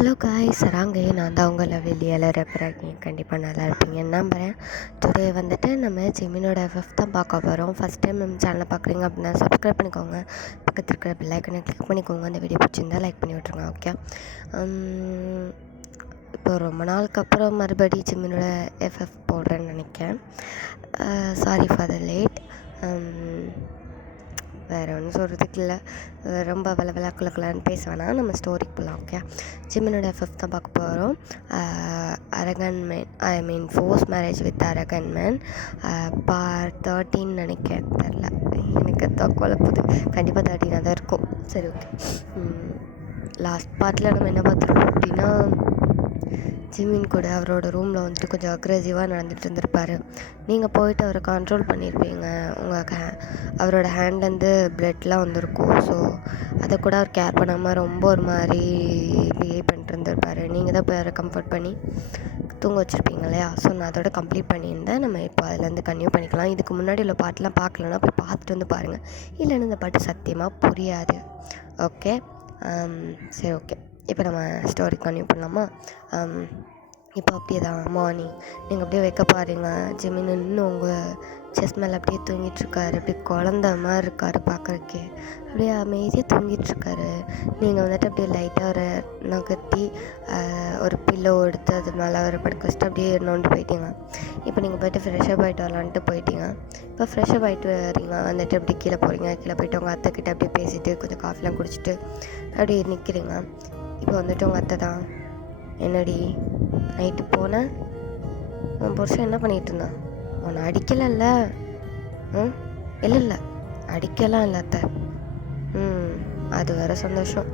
Hello guys, நான் தான் உங்கள் லவ்லி எல்லாரும் கண்டிப்பாக நல்லா இருப்பீங்கன்னு நம்புகிறேன். டுடே வந்துட்டு நம்ம ஜிமினோட எஃப்எஃப் தான் பார்க்க போகிறோம். ஃபஸ்ட் டைம் நம்ம சேனலை பார்க்குறீங்க அப்படின்னா சப்ஸ்கிரைப் பண்ணிக்கோங்க, பக்கத்தில் இருக்கிற பெல் ஐக்கனை கிளிக் பண்ணிக்கோங்க. அந்த வீடியோ பிடிச்சிருந்தால் லைக் பண்ணி விட்ருங்க. ஓகே, இப்போ ரொம்ப நாளுக்கு அப்புறம் மறுபடியும் ஜிமினோட எஃப்எஃப் போடுறேன்னு நினைக்கிறேன். Sorry for the late. வேறு ஒன்றும் சொல்கிறதுக்கு இல்லை, ரொம்ப விளக்குலக்கலான்னு பேச வேணாம், நம்ம ஸ்டோரிக்கு போகலாம். ஓகே, ஜிமினோட எஃப்எஃப் தான் பார்க்க போகிறோம். Arakan man force marriage with Arakan man part 13 நினைக்கிறேன், தெரில எனக்கு தான் குழப்புது. கண்டிப்பாக 13 தான் இருக்கும். சரி, ஓகே. லாஸ்ட் பார்ட்டில் நம்ம என்ன பார்த்துருக்கோம் அப்படின்னா, ஜிமின் கூட அவரோட ரூமில் வந்துட்டு கொஞ்சம் அக்ரெசிவாக நடந்துகிட்டு இருந்திருப்பார். நீங்கள் போயிட்டு அவரை கண்ட்ரோல் பண்ணியிருப்பீங்க. அவரோட ஹேண்ட்லேருந்து ப்ளட்லாம் வந்திருக்கும். ஸோ அதை கூட அவர் கேர் பண்ணாமல் ரொம்ப ஒரு மாதிரி பிஹேவ் பண்ணிட்டு இருந்திருப்பார். நீங்கள் தான் போய் அவரை கம்ஃபர்ட் பண்ணி தூங்க வச்சுருப்பீங்க இல்லையா? ஸோ நான் அதோட கம்ப்ளீட் பண்ணியிருந்தேன். நம்ம இப்போ அதிலேருந்து கன்டினியூ பண்ணிக்கலாம். இதுக்கு முன்னாடி உள்ள பாட்டெலாம் பார்க்கலன்னா போய் பார்த்துட்டு வந்து பாருங்கள், இல்லைன்னு இந்த பாட்டு சத்தியமாக புரியாது. ஓகே, சரி, ஓகே. இப்போ நம்ம ஸ்டோரி கன்டினியூ பண்ணலாமா? இப்போ அப்படியே தான் மார்னிங் நீங்கள் அப்படியே வைக்க பாருங்க. ஜிமின் இன்னும் உங்கள் செஸ் மேலே அப்படியே தூங்கிட்டுருக்காரு. அப்படியே குழந்த மாதிரி இருக்கார் பார்க்குறக்கே. அப்படியே அமைதியாக தூங்கிட்டுருக்காரு. நீங்கள் வந்துட்டு அப்படியே லைட்டாக ஒரு நகர்த்தி ஒரு பில்லோ எடுத்து அது மேலே அவர் படுக்க வச்சுட்டு அப்படியே நோண்டி போயிட்டீங்க. இப்போ நீங்கள் போய்ட்டு ஃப்ரெஷ்ஷப் ஆகிட்டு வரலான்ட்டு போயிட்டீங்க. இப்போ ஃப்ரெஷ்ஷப் ஆகிட்டு வரீங்க, வந்துட்டு அப்படி கீழே போகிறீங்க. கீழே போய்ட்டு உங்கள் அத்தைக்கிட்ட அப்படியே பேசிவிட்டு கொஞ்சம் காஃபிலாம் குடிச்சிட்டு அப்படியே நிற்கிறீங்க. இப்போ வந்துட்டு உங்கள் அத்தை தான், என்னடி நைட்டு போனேன், உன் புருஷன் என்ன பண்ணிகிட்டு இருந்தான்? உன்னை அடிக்கலைல்ல? இல்லை அடிக்கலாம் இல்லை அத்தை. அது வேறு சந்தோஷம்.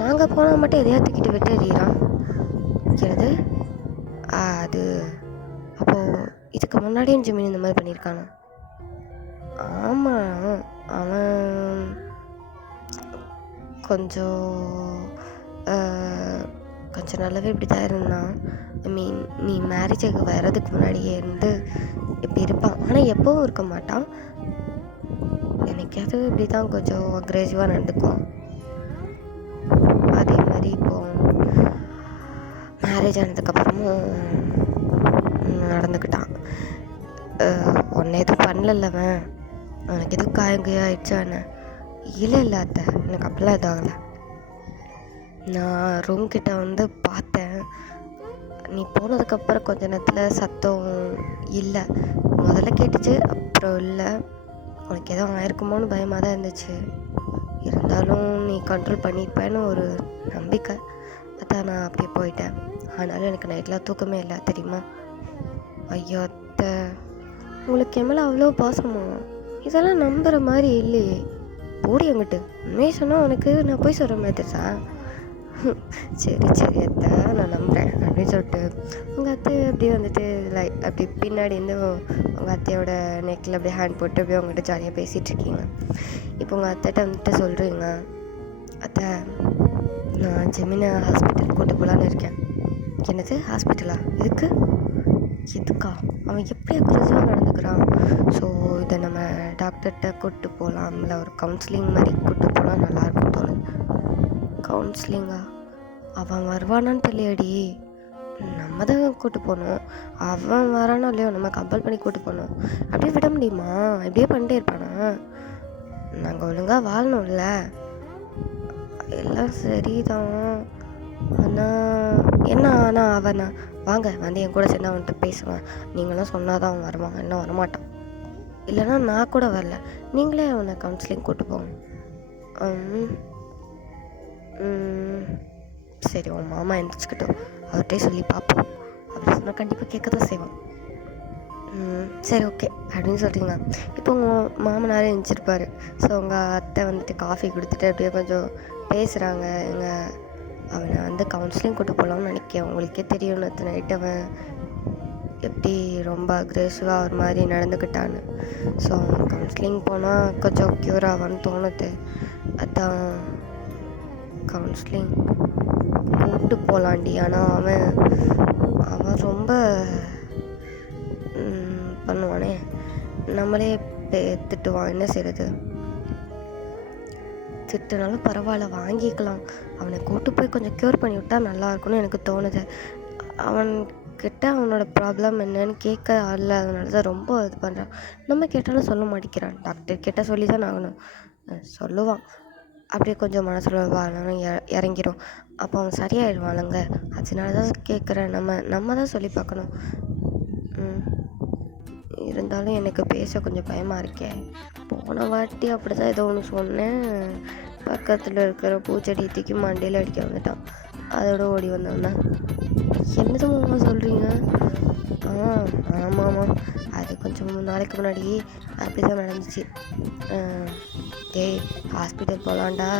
நாங்கள் போனால் மட்டும் எதையா தூக்கிட்டு விட்டு எறிகிறான். என்னது அது? அப்போது இதுக்கு முன்னாடியும் ஜிமின் இந்த மாதிரி பண்ணியிருக்கானா? ஆமாம், அவன் கொஞ்சம் நல்லாவே இப்படி தான் இருந்தான். ஐ மீன், நீ மேரேஜுக்கு வர்றதுக்கு முன்னாடியே இருந்து இப்படி இருப்பான். ஆனால் எப்போவும் இருக்க மாட்டான். எனக்காவது இப்படி தான் கொஞ்சம் அக்ரெசிவாக நடந்துக்குவான். அதே மாதிரி இப்போது மேரேஜ் ஆனதுக்கப்புறமும் நடந்துக்கிட்டான். ஒன்றை எதுவும் பண்ணலவன், அவனுக்கு எதுவும் காயங்கையாக ஆயிடுச்சான்னு? இல்லை அத்தை, எனக்கு அப்படிலாம் எதுவும் ஆகலை. நான் ரூம் கிட்ட வந்து பார்த்தேன். நீ போனதுக்கப்புறம் கொஞ்ச நேரத்தில் சத்தம் இல்லை, முதல்ல கேட்டுச்சு, அப்புறம் இல்லை. உனக்கு எதுவும் ஆயிருக்குமோன்னு பயமாக தான் இருந்துச்சு. இருந்தாலும் நீ கண்ட்ரோல் பண்ணியிருப்பேன்னு ஒரு நம்பிக்கை, அதான் நான் அப்படியே போயிட்டேன். ஆனாலும் எனக்கு நைட்லாம் தூக்கமே இல்லை, தெரியுமா? ஐயோ அத்தை, உங்களுக்கு என் மேலே அவ்வளோ பாசமா? இதெல்லாம் நம்புகிற மாதிரி இல்லையே. போடி என்கிட்ட உண்மையை சொன்னால் உனக்கு நான் போய் சொல்கிற மாதிரி தான். சரி அத்தை, நான் நம்புகிறேன் அப்படின்னு சொல்லிட்டு உங்கள் அத்தை அப்படியே வந்துட்டு அப்படி பின்னாடி இருந்து உங்கள் அத்தையோட நெக்கில் அப்படியே ஹேண்ட் போட்டு அப்படியே உங்கள்கிட்ட ஜாலியாக பேசிகிட்ருக்கீங்க. இப்போ உங்கள் அத்தைகிட்ட வந்துட்டு சொல்கிறீங்க, அத்தை நான் ஜெமினை ஹாஸ்பிட்டல் கூட்டு போகலான்னு இருக்கேன். என்னது ஹாஸ்பிட்டலா? எதுக்கா? அவன் எப்படி அக்ரெசிவாக நடந்துக்கிறான்? ஸோ இதை நம்ம டாக்டர்கிட்ட கூப்பிட்டு போகலாம், இல்லை ஒரு கவுன்சிலிங் மாதிரி கூப்பிட்டு போனால் நல்லாயிருக்கும் தோணுது. கவுன்சிலிங்கா? அவன் வருவானான்னு தெரியலையடி. நம்ம தான் கூப்பிட்டு போகணும். அவன் வரானோ இல்லையோ, நம்ம கம்பல் பண்ணி கூப்பிட்டு போகணும். அப்படியே விட முடியுமா? இப்படியே பண்ணிட்டே இருப்பானா? நாங்கள் ஒழுங்காக வாழணும்ல. எல்லாம் சரிதான், ஆனால் அவனா வாங்க வந்து என் கூட சேர்ந்து அவன்கிட்ட பேசுவான். நீங்களும் சொன்னால் தான் அவன் வருவான், இன்னும் வரமாட்டான். இல்லைனா நான் கூட வரல, நீங்களே அவனை கவுன்சிலிங் கூப்பிட்டு போங்க. சரி, உன் மாமா எழுந்திரிச்சிக்கிட்டோம், அவர்கிட்டே சொல்லி பார்ப்போம். அப்படி சொன்னால் கண்டிப்பாக கேட்க தான் செய்வான். சரி, ஓகே அப்படின்னு சொல்கிறீங்க. இப்போ உங்கள் மாமனாரே எழுந்திரிச்சிருப்பார். ஸோ உங்கள் அத்தை வந்துட்டு காஃபி கொடுத்துட்டு அப்படியே கொஞ்சம் பேசுகிறாங்க. அவனை வந்து கவுன்சிலிங் கூட்டு போகலாம்னு நினைக்கிறேன். உங்களுக்கே தெரியும் நேற்று நைட்டு அவன் எப்படி ரொம்ப அக்ரெசிவாக ஒரு மாதிரி நடந்துக்கிட்டான்னு. ஸோ கவுன்சிலிங் போனால் கொஞ்சம் க்யூர் ஆவான்னு தோணுது. அதான் கவுன்சிலிங் கூப்பிட்டு போகலாண்டி. ஆனால் அவன் ரொம்ப பண்ணுவானே, நம்மளே திட்டுவான். என்ன செய்கிறது? திட்டுனாலும் பரவாயில்ல, வாங்கிக்கலாம். அவனை கூட்டு போய் கொஞ்சம் க்யூர் பண்ணி விட்டா நல்லா இருக்கும்னு எனக்கு தோணுது. அவன்கிட்ட அவனோட ப்ராப்ளம் என்னன்னு கேட்க இல்லாதனால தான் ரொம்ப இது பண்ணுறான். நம்ம கேட்டாலும் சொல்ல மாட்டேங்கிறான். டாக்டர் கிட்ட சொல்லி தான் ஆகணும். சொல்லுவான், அப்படியே கொஞ்சம் மனசில் வாழணும் இறங்கிடும். அப்போ அவன் சரியாயிடுவானுங்க. அதனால தான் கேட்குறேன். நம்ம தான் சொல்லி பார்க்கணும். இருந்தாலும் எனக்கு பேச கொஞ்சம் பயமாக இருக்கே. போன வாட்டி அப்படி தான் ஏதோ ஒன்று சொன்னேன். பக்கத்தில் இருக்கிற பூச்செடி தூக்கி மண்டையில் அடிக்க வந்துட்டான். அதோட ஓடி வந்தோன்னே, என்னது மாமா சொல்கிறீங்க? ஆமாம், அது கொஞ்சம் நாளைக்கு முன்னாடி அப்படி தான் நடந்துச்சு. ஹாஸ்பிட்டல் போகலான்டா,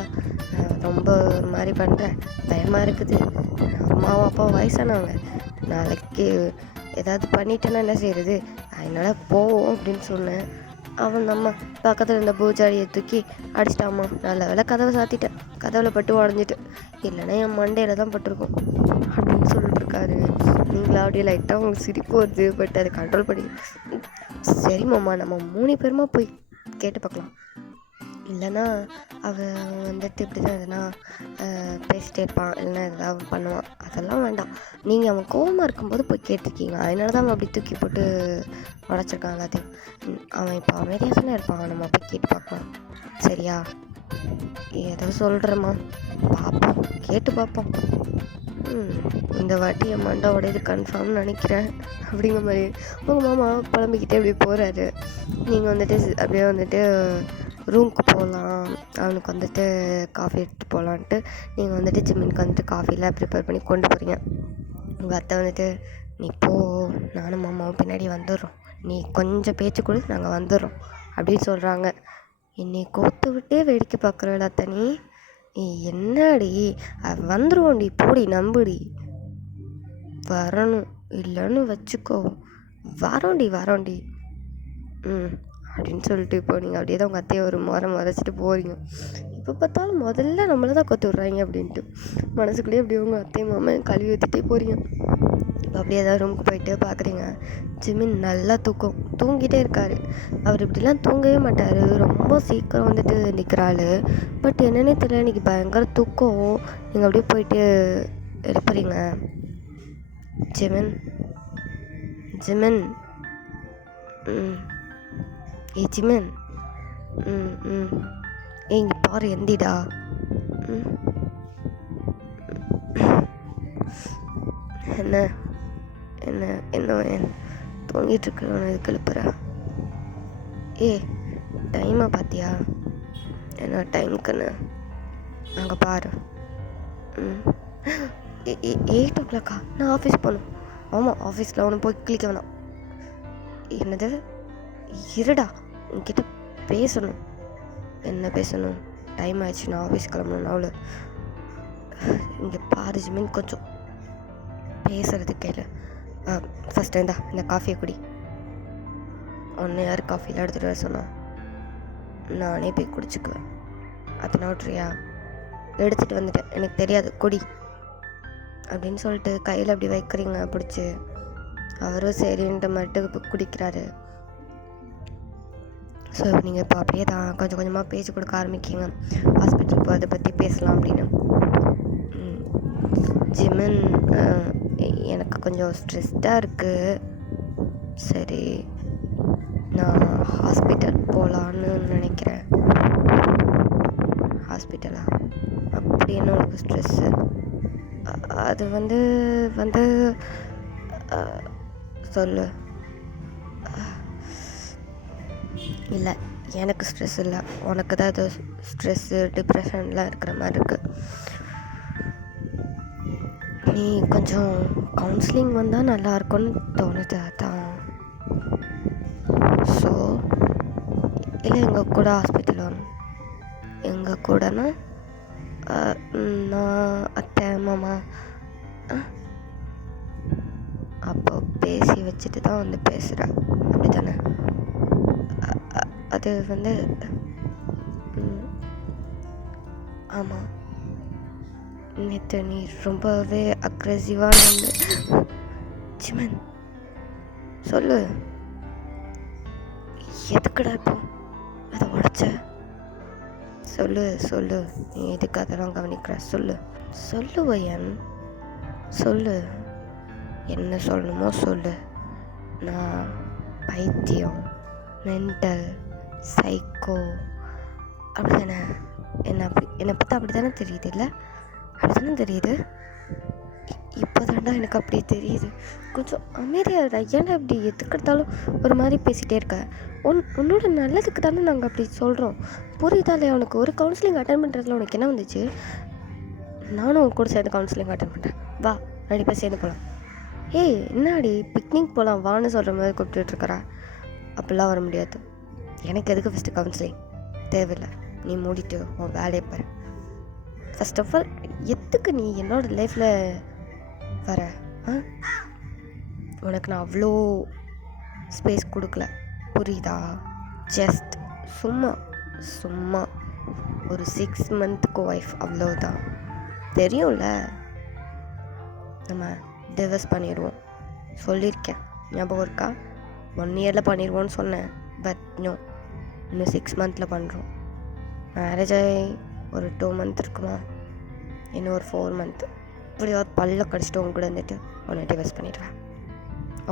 ரொம்ப ஒரு மாதிரி பண்ணுறேன், பயமாக இருக்குது. அம்மாவும் அப்பாவும் வயசானவங்க, நாளைக்கு ஏதாவது பண்ணிட்டேன்னா என்ன செய்கிறது, அதனால் போவோம் அப்படின்னு சொன்னேன். அவன் நம்ம பக்கத்தில் இருந்த பூஜாடியை தூக்கி அடிச்சிட்டாம்மா. நல்ல வேலை கதவை சாத்திட்டேன், கதவில் பட்டு உடஞ்சிட்டு, இல்லைன்னா என் மண்டையில் தான் பட்டிருக்கும் அப்படின்னு சொல்லிட்டுருக்காரு. நீங்களா அப்படியே லைட்டாக உங்களுக்கு சிரிப்பு வருது, பட் அதை கண்ட்ரோல் பண்ணி, சரி மாமா நம்ம 3 பேருமா போய் கேட்டு பார்க்கலாம். இல்லைன்னா அவன் வந்துட்டு இப்படி தான் எதுனா பேசிகிட்டே இருப்பான், இல்லைன்னா எதாவது பண்ணுவான். அதெல்லாம் வேண்டாம். நீங்கள் அவன் கோவமாக இருக்கும்போது போய் கேட்டிருக்கீங்க, அதனால தான் அவன் அப்படி தூக்கி போட்டு உடச்சிருக்கான் எல்லாத்தையும். அவன் இப்போ அமைதியாக தானே இருப்பான், நம்ம போய் கேட்டு பார்க்கலாம். சரியா? ஏதோ சொல்கிறேம்மா, பார்ப்போம், கேட்டு பார்ப்போம். இந்த வாட்டி என் மண்டை உடையது கன்ஃபார்ம்னு நினைக்கிறேன் அப்படிங்கிற மாதிரி உங்கள் மாமா புலம்பிக்கிட்டே அப்படியே போகிறாரு. நீங்கள் வந்துட்டு அப்படியே வந்துட்டு ரூமுக்கு போகலாம், அவனுக்கு வந்துட்டு காஃபி எடுத்துகிட்டு போகலான்ட்டு நீங்கள் வந்துட்டு ஜிம்மினுக்கு வந்துட்டு காஃபிலாம் ப்ரிப்பேர் பண்ணி கொண்டு போகிறீங்க. உங்கள் அத்தை வந்துட்டு, நீ போ, நானும் மாமாவும் பின்னாடி வந்துடுறோம், நீ கொஞ்சம் பேச்சு கொடு, நாங்கள் வந்துடுறோம் அப்படின்னு சொல்கிறாங்க. என்னை கோத்து விட்டே வேடிக்கை பார்க்குறடா அத்தை, நீ என்னடி வந்துடுவோண்டி, போடி, நம்புடி, வரணும், இல்லைன்னு வச்சுக்கோ, வரோண்டி அப்படின்னு சொல்லிட்டு இப்போ நீங்கள் அப்படியே தான் உங்கள் அத்தையை ஒரு முறைச்சிட்டு போகிறீங்க. இப்போ பார்த்தாலும் முதல்ல நம்மளை தான் கொத்து விட்றாங்க அப்படின்ட்டு மனசுக்குள்ளேயே அப்படியே உங்கள் அத்தையும் மாமா கழுவி ஊற்றிட்டே போகிறீங்க. இப்போ அப்படியே ஏதாவது ரூமுக்கு போயிட்டு பார்க்குறீங்க, ஜிமின் நல்லா தூங்கிட்டே இருக்கார். அவர் இப்படிலாம் தூங்கவே மாட்டார், ரொம்ப சீக்கிரம் வந்துட்டு நிற்கிறாள். பட் என்னன்னே தெரியல, இன்றைக்கி பயங்கர தூக்கம். நீங்கள் அப்படியே போயிட்டு எழுப்புறீங்க, ஜிமின் ஜிமின் இங்கே பாரு, எந்திடா. என்ன என்ன என்ன தூங்கிட்டு இருக்கிறவன இது கிளப்புற? டைமை பார்த்தியா? என்ன டைமுக்குன்னு அங்கே பாரு. 8 o'clock. நான் ஆஃபீஸ் போகணும். ஆமாம், ஆஃபீஸில் ஒன்று போய் கிளிக்க வேணாம். என்னது? இருடா, உன்கிட்ட பேசணும். என்ன பேசணும்? டைம் ஆயிடுச்சு, நான் ஆஃபீஸ் கிளம்பணும். அவ்வளோ இங்கே பாரு ஜிமின், கொஞ்சம் பேசுகிறது கேளு. ஃபஸ்ட்டு இந்த காஃபியை குடி. ஒன்று யார் காஃபியில் எடுத்துகிட்டு வர சொன்னா? நானே போய் குடிச்சுக்குவேன். அதை நோட்றியா? எடுத்துகிட்டு வந்துட்டேன், எனக்கு தெரியாது, குடி அப்படின்னு சொல்லிட்டு கையில் அப்படி வைக்கிறீங்க பிடிச்சி. அவரும் சரின்ட்டு மட்டும் குடிக்கிறாரு. ஸோ நீங்கள் இப்போ அப்படியே தான் கொஞ்சம் கொஞ்சமாக பேச்சு கொடுக்க ஆரம்பிக்கிங்க. ஹாஸ்பிட்டல் போகிறத பற்றி பேசலாம் அப்படின்னு. ஜிமின், எனக்கு கொஞ்சம் ஸ்ட்ரெஸ்டாக இருக்குது. சரி, நான் ஹாஸ்பிட்டல் போகலான்னு நினைக்கிறேன். ஹாஸ்பிட்டலா? அப்படி என்ன உனக்கு ஸ்ட்ரெஸ்ஸு? அது வந்து சொல்லு. இல்லை, எனக்கு ஸ்ட்ரெஸ் இல்லை, உனக்கு தான் ஏதோ ஸ்ட்ரெஸ்ஸு டிப்ரெஷன்லாம் இருக்கிற மாதிரி இருக்குது. நீ கொஞ்சம் கவுன்சிலிங் வந்தால் நல்லாயிருக்கும்னு தோணுது, அதான். ஸோ இல்லை, எங்கள் கூட ஹாஸ்பிட்டல் வரணும். எங்கள் கூடனா நான் அத்தை மாமா அப்போ பேசி வச்சுட்டு தான் வந்து பேசுகிறேன், அப்படி தானே? அது வந்து ஆமாம், நேற்று நீ ரொம்பவே அக்ரெசிவாக வந்து. ஜிமன் சொல்லு, எதுக்குடா இப்போ அதை உடைச்ச? சொல்லு சொல்லு, நீ எதுக்கு அதெல்லாம் கவனிக்கிற? சொல்லு சொல்லு வயன், சொல்லு. என்ன சொல்லணுமோ சொல்லு. நான் பைத்தியம், மென்டல், சைக்கோ அப்படி தானே? என்னை பார்த்தா அப்படி தானே தெரியுது? இல்லை அப்படி தானே தெரியுது? இப்போ தாண்டா எனக்கு அப்படி தெரியுது. கொஞ்சம் அமைதியாடா. ஏன்டா இப்படி எதுக்கெடுத்தாலும் ஒரு மாதிரி பேசிகிட்டே இருக்க? உன்னோட நல்லதுக்கு தானே நாங்கள் அப்படி சொல்கிறோம். புரியுதா இல்லையா உனக்கு? ஒரு கவுன்சிலிங் அட்டன் பண்ணுறதுல உனக்கு என்ன வந்துச்சு? நானும் உன் கூட சேர்ந்து கவுன்சிலிங் அட்டன் பண்ணுறேன். வா, கண்டிப்பாக சேர்ந்து போகலாம். ஏய், என்னாடி பிக்னிக் போகலாம் வான்னு சொல்கிற மாதிரி கூப்பிட்டுருக்கறா? அப்படிலாம் வர முடியாது. எனக்கு எதுக்கு ஃபஸ்ட்டு கவுன்சிலிங்? தேவையில்லை. நீ மூடிட்டு உன் வேலையை பாரு. ஃபர்ஸ்ட் ஆஃப் ஆல், எதுக்கு நீ என்னோடய லைஃப்பில் வர? உனக்கு நான் அவ்வளோ ஸ்பேஸ் கொடுக்கல, புரியுதா? ஜஸ்ட் சும்மா சும்மா ஒரு 6 மந்த்துக்கு ஒய்ஃப், அவ்வளோதான். தெரியும்ல, நம்ம டிவர்ஸ் பண்ணிடுவோம் சொல்லியிருக்கேன், ஞாபகம் இருக்கா? 1 இயரில் பண்ணிடுவோன்னு சொன்னேன். பட் நோ, இன்னும் 6 மந்தில் பண்ணுறோம். மேரேஜ் ஆகி ஒரு 2 மந்த் இருக்குமா, இன்னும் ஒரு 4 மந்த் இப்படியாவது பல்ல கடிச்சிட்டு உங்க கூட இருந்துட்டு உன்னை டிவர்ஸ் பண்ணிடுவேன்.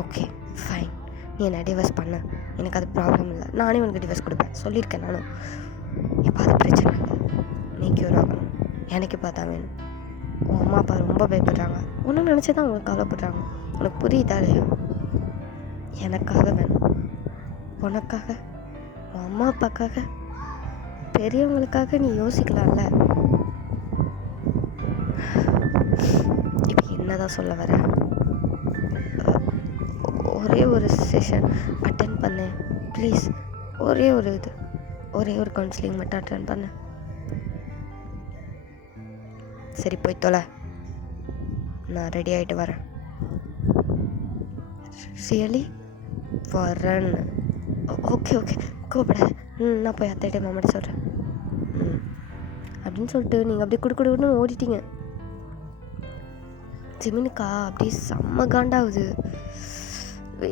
ஓகே ஃபைன், நீ என்னை டிவர்ஸ் பண்ண, எனக்கு அது ப்ராப்ளம் இல்லை. நானே உனக்கு டிவர்ஸ் கொடுப்பேன் சொல்லியிருக்கேன் நானும். இப்போ அது பிரச்சனை இல்லை. நீ க்யூர் ஆகணும். எனக்கு பார்த்தா வேணும். உன் அம்மா அப்பா ரொம்ப பயப்படுறாங்க. ஒன்றும் நினச்சி தான் அவங்க கவலைப்படுறாங்க. உனக்கு புரியுதா இல்லையா? எனக்காக வேணும், உனக்காக, உன் அம்மா அப்பாக்காக, பெரியவங்களுக்காக நீ யோசிக்கலாம்ல. இப்போ என்னதான் சொல்ல வர? ஒரே ஒரு செஷன் அட்டன் பண்ணு ப்ளீஸ். ஒரே ஒரு கவுன்சிலிங் மட்டும் அட்டன் பண்ணு. சரி, போய் தொலை. நான் ரெடி ஆகிட்டு வரேன். ரியலி வரேன்னு? ஓகே கூப்பிட. நான் போய் அத்தைகிட்ட மாமாட்ட சொல்கிறேன் அப்படின்னு சொல்லிட்டு நீங்கள் அப்படியே குடுக்குன்னு ஓடிட்டீங்க. ஜிமினுக்கா அப்படியே செம்ம காண்டாகுது.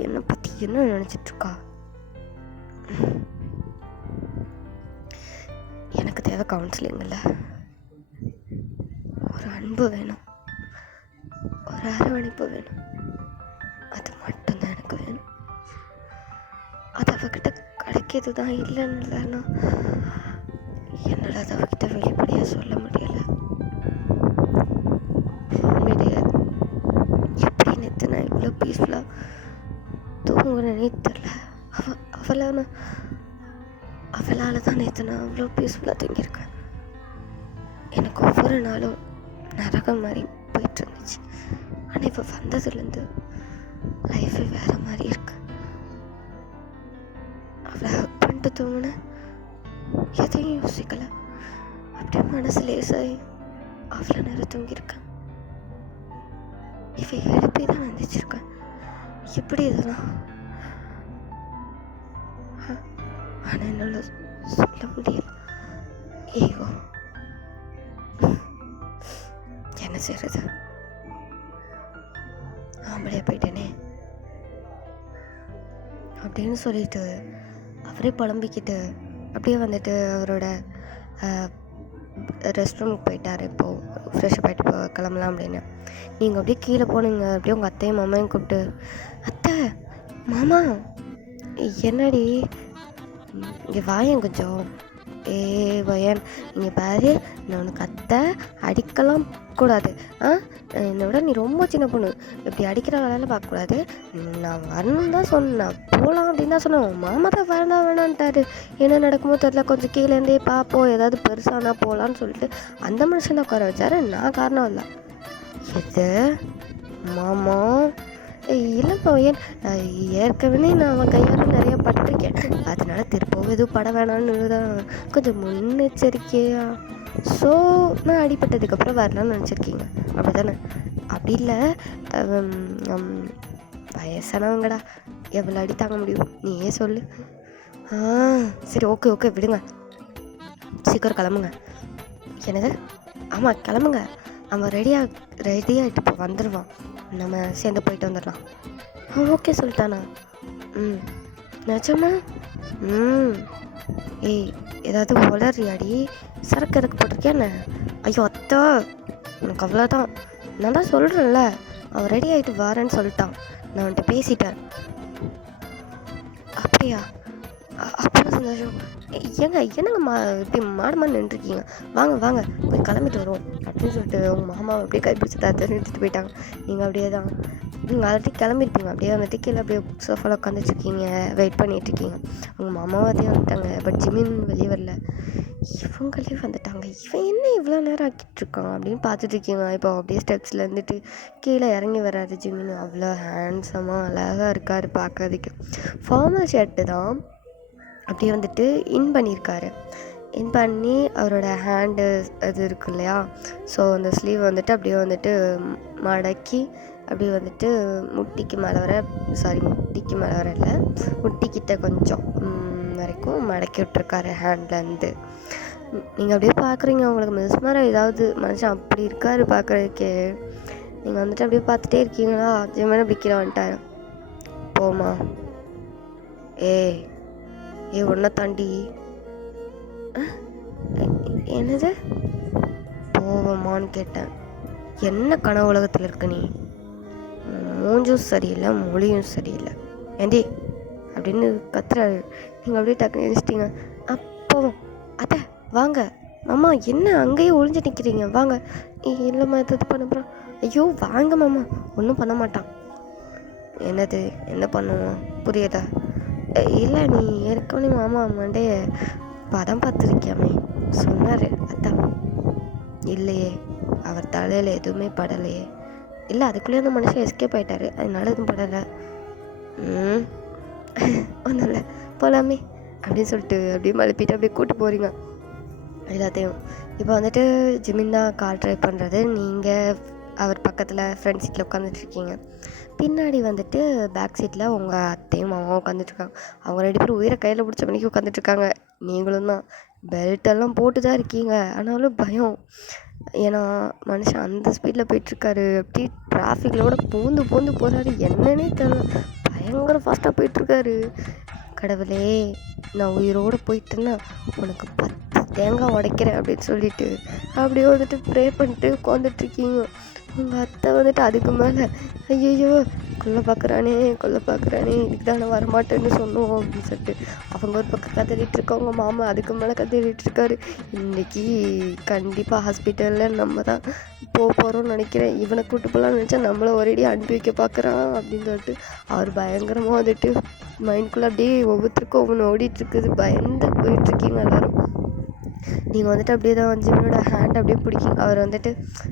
என்னை பற்றி என்ன நினச்சிட்ருக்கா? எனக்கு தேவை கவுன்சிலிங் இல்லை, ஒரு அன்பு வேணும், ஒரு அரவணைப்பு வேணும். அது மட்டும்தான் எனக்கு வேணும். அது அவகிட்ட கிடைக்கிறது தான். இல்லைன்னா என்னால் அதை அவகிட்ட வெளிப்படையாக சொல்ல முடியலை. எப்படி நேற்று நான் இவ்வளோ பீஸ்ஃபுல்லாக தூங்குறேனே தெரில. அவளால் தான் நேற்று நான் அவ்வளோ பீஸ்ஃபுல்லாக தூங்கியிருக்கேன். எனக்கு ஒவ்வொரு நாளும் நரகம் மாதிரி போயிட்டு இருந்துச்சு. ஆனால் இப்போ வந்ததுலேருந்து லைஃபே வேறு மாதிரி இருக்கு. அவளை ஹக் பண்ணிட்டு தூங்கினேன், எதையும் யோசிக்கலை. அப்படியே மனசு லேசாகி அவ்வளோ நேரம் தூங்கியிருக்கேன். இவ எழுப்பி தான் வந்துச்சிருக்கேன். எப்படி இதெல்லாம்? ஆனால் என்னால் சொல்ல முடியல. ஈகோ, என்ன செய்யறது? ஆம்பளையா போயிட்டேனே அப்படின்னு சொல்லிட்டு அவரே புலம்பிக்கிட்டு அப்படியே வந்துட்டு அவரோட ரெஸ்ட் ரூமுக்கு போயிட்டார். இப்போது ஃப்ரெஷ்ஷப் ஆகிட்டு கிளம்பலாம் அப்படின்னு. நீங்கள் அப்படியே கீழே போனீங்க. அப்படியே உங்கள் அத்தையும் மாமாவையும் கூப்பிட்டு, அத்தை மாமா என்னடி இங்கே வாயன் கொஞ்சம். வயன் இங்கே பாரு, நான் உனக்கு அத்தை அடிக்கலாம் கூடாது. என்னை விட நீ ரொம்ப சின்ன பொண்ணு, இப்படி அடிக்கிற வேலையெல்லாம் பார்க்கக்கூடாது. நான் வரணும்னு தான் சொன்னேன், போகலாம் அப்படின்னு தான் சொன்னேன். மாமா தான் வேணான்ட்டாரு. என்ன நடக்குமோ தெரியல, கொஞ்சம் கீழேருந்தே பார்ப்போம், ஏதாவது பெருசானா போகலான்னு சொல்லிட்டு அந்த மனுஷன் தான் உட்கார வச்சாரு. நான் காரணம் இல்லை. எது மாமா? இல்லைப்பா ஏன், ஏற்கனவே நான் அவன் கையால் நிறையா பட்டிருக்கேன். அதனால திருப்பவும் எதுவும் பட வேணான்னு தான் கொஞ்சம் முன்னெச்சரிக்கையா. ஸோ நான் அடிப்பட்டதுக்கப்புறம் வரலான்னு நினச்சிருக்கீங்க, அப்படி தானே? அப்படி இல்லை, வயசானவங்கடா, எவ்வளோ அடி தாங்க முடியும்? நீயே சொல்லு. சரி ஓகே விடுங்க, சீக்கிரம் கிளம்புங்க. என்னது? ஆமாம் கிளம்புங்க. அவன் ரெடியாகிட்டு இப்போ வந்துடுவான். நம்ம சேர்ந்து போயிட்டு வந்துடலாம். ஓகே சொல்லிட்டானா? நிஜமா? ஏய் ஏதாவது உளறியாடி? சரக்கு எதுக்கு போட்டிருக்கேன் என்ன? ஐயோ அத்தா, எனக்கு அவ்வளோதான். நான் தான் சொல்கிறேன்ல, அவன் ரெடி ஆகிட்டு வரேன்னு சொல்லிட்டான். நான் வந்துட்டு பேசிட்டேன். அப்படியா? அப்புறம் சந்தோஷம். என்னங்க இப்படி மாடு நின்றுருக்கீங்க, வாங்க வாங்க போய் கிளம்பிட்டு வருவோம் அப்படின்னு சொல்லிட்டு உங்கள் மாமா அப்படியே கைப்பிடிச்சி தரத்தை நிறுத்திட்டு போயிட்டாங்க. நீங்கள் அப்படியே தான் நீங்கள் ஆல்ரெடி கிளம்பிருப்பீங்க. அப்படியே வந்துட்டு கீழே அப்படியே சோஃபாவில் உட்காந்துட்ருக்கீங்க, வெயிட் பண்ணிகிட்ருக்கீங்க. உங்கள் மாமாவும் அதே வந்துட்டாங்க. பட் ஜிமின் வெளியே வரல. இவங்களே வந்துட்டாங்க. இவன் என்ன இவ்வளோ நேரம் ஆக்கிட்டுருக்கான் அப்படின்னு பார்த்துட்ருக்கீங்க. இப்போ அப்படியே ஸ்டெப்ஸில் இருந்துட்டு கீழே இறங்கி வராது ஜிமின். அவ்வளோ ஹேண்ட்ஸமாக அழகாக இருக்கார் பார்க்கறதுக்கு. ஃபார்மல் ஷர்ட்டு தான் அப்படியே வந்துட்டு இன் பண்ணியிருக்காரு. இன் பண்ணி அவரோட ஹேண்டு அது இருக்கு இல்லையா, ஸோ அந்த ஸ்லீவ் வந்துட்டு அப்படியே வந்துட்டு மடக்கி அப்படியே வந்துட்டு முட்டிக்கு மேலே வர இல்லை, முட்டிக்கிட்ட கொஞ்சம் வரைக்கும் மடக்கி விட்ருக்காரு ஹேண்ட்லேருந்து. நீங்கள் அப்படியே பார்க்குறீங்க, உங்களுக்கு மிஸ்மரம் ஏதாவது மனுஷன் அப்படி இருக்காரு பார்க்குறதுக்கே. நீங்கள் வந்துட்டு அப்படியே பார்த்துட்டே இருக்கீங்களா, ஜிம்மனை அப்படி கீழே வந்துட்டாரு. போமா ஒன்றை தாண்டி என்னது போவோமான்னு கேட்டேன். என்ன கனவு உலகத்தில் இருக்க நீ? மூஞ்சும் சரியில்லை, மொழியும் சரியில்லை, ஏண்டி அப்படின்னு கத்துறாரு. நீங்கள் அப்படியே டக்குன்னு எழுச்சிட்டிங்க. அப்போ அத்தை வாங்க மாமா, என்ன அங்கேயே ஒளிஞ்சு நிற்கிறீங்க, வாங்க. இல்லைம்மா இது பண்ண போகிறான். ஐயோ வாங்க மாமா, ஒன்றும் பண்ண மாட்டான். என்னது என்ன பண்ணுவோம் புரியுதா? இல்லை நீ ஏற்கனவே மாமா மண்டைய படம் பார்த்துருக்கியாமே சொன்னார், அதான். இல்லையே, அவர் தலையில் எதுவுமே படலையே. இல்லை அதுக்குள்ளேயே அந்த மனுஷன் எஸ்கேப் ஆகிட்டாரு, அதனால எதுவும் படலை. ஒன்றும் இல்லை, போகலாமே அப்படின்னு சொல்லிட்டு அப்படியே மழுப்பிட்டு அப்படியே கூப்பிட்டு போகிறீங்க எல்லாத்தையும். இப்போ வந்துட்டு ஜிமின் தான் கார் ட்ரைவ் பண்ணுறது. நீங்கள் அவர் பக்கத்தில் ஃப்ரண்ட் சீட்டில் உட்காந்துட்ருக்கீங்க. பின்னாடி வந்துட்டு பேக் சீட்டில் உங்கள் அத்தையும் மாமாவும் உட்காந்துட்ருக்காங்க. அவங்க 2 பேரும் உயிரை கையில் பிடிச்ச மணிக்கு உட்காந்துட்ருக்காங்க. நீங்களும் தான் பெல்ட்டெல்லாம் போட்டு தான் இருக்கீங்க, ஆனாலும் பயம். ஏன்னா மனுஷன் அந்த ஸ்பீடில் போயிட்டுருக்காரு. அப்படி டிராஃபிக்கில் கூட பூந்து போகிறாரு, என்னன்னே தெரியல, பயங்கர ஃபாஸ்ட்டாக போயிட்டுருக்காரு. கடவுளே, நான் உயிரோடு போயிட்டேன்னா உனக்கு 10 தேங்காய் உடைக்கிறேன் அப்படின்னு சொல்லிட்டு அப்படியே வந்துட்டு ப்ரே பண்ணிட்டு உட்காந்துட்ருக்கீங்க. உங்கள் அத்தை வந்துட்டு அதுக்கு மேலே ஐயோ கொல்லை பார்க்குறானே இதுக்கு தான் நான் வரமாட்டேன்னு சொன்னோம் அப்படின்னு சொல்லிட்டு அவங்க ஒரு பக்கம் கதறிட்டு இருக்கவங்க மாமா அதுக்கு மேலே கதறிட்டு இருக்காரு. இன்றைக்கி கண்டிப்பாக ஹாஸ்பிட்டலில் நம்ம தான் போகிறோம்னு நினைக்கிறேன். இவனை கூட்டு போகலான்னு நினச்சா நம்மளை ஒரேடி அனுப்பி வைக்க பார்க்குறான் அப்படின்னு சொல்லிட்டு அவர் பயங்கரமாக வந்துட்டு மைண்ட்குள்ளே அப்படியே ஒவ்வொருத்தருக்கும் ஒவ்வொன்று ஓடிட்டுருக்குது. பயந்து போயிட்டுருக்கீங்க எல்லோரும். நீங்கள் வந்துட்டு அப்படியே தான் ஜிம்மனோட ஹேண்ட் அப்படியே பிடிக்கிங்க. அவர் வந்துட்டு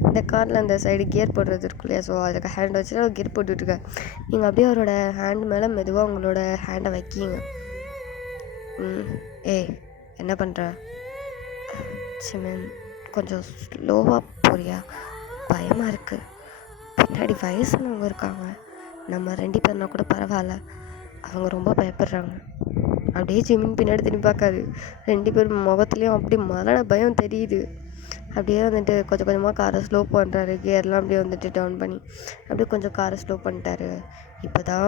இந்த காரில் அந்த சைடு கியர் போடுறது இருக்கு இல்லையா, ஸோ அதுக்கு ஹேண்ட் வச்சுட்டு அவர் கியர் போட்டுட்ருக்கார். நீங்கள் அப்படியே அவரோட ஹேண்ட் மேலே மெதுவாக உங்களோட ஹேண்டை வைக்கிங்க. என்ன பண்ணுற ஜிமின்? கொஞ்சம் ஸ்லோவாக போறியா? பயமாக இருக்குது, பின்னாடி வயசானவங்க இருக்காங்க, நம்ம 2 பேர்னா கூட பரவாயில்ல, அவங்க ரொம்ப பயப்படுறாங்க. அப்படியே ஜிமின் பின்னாடி திரும்பி பார்க்காரு. 2 பேர் முகத்துலேயும் அப்படி மரண பயம் தெரியுது. அப்படியே வந்துட்டு கொஞ்சம் கொஞ்சமாக காரை ஸ்லோ பண்ணுறாரு. கியர்லாம் அப்படியே வந்துட்டு டவுன் பண்ணி அப்படியே கொஞ்சம் காரை ஸ்லோ பண்ணிட்டாரு. இப்போ தான்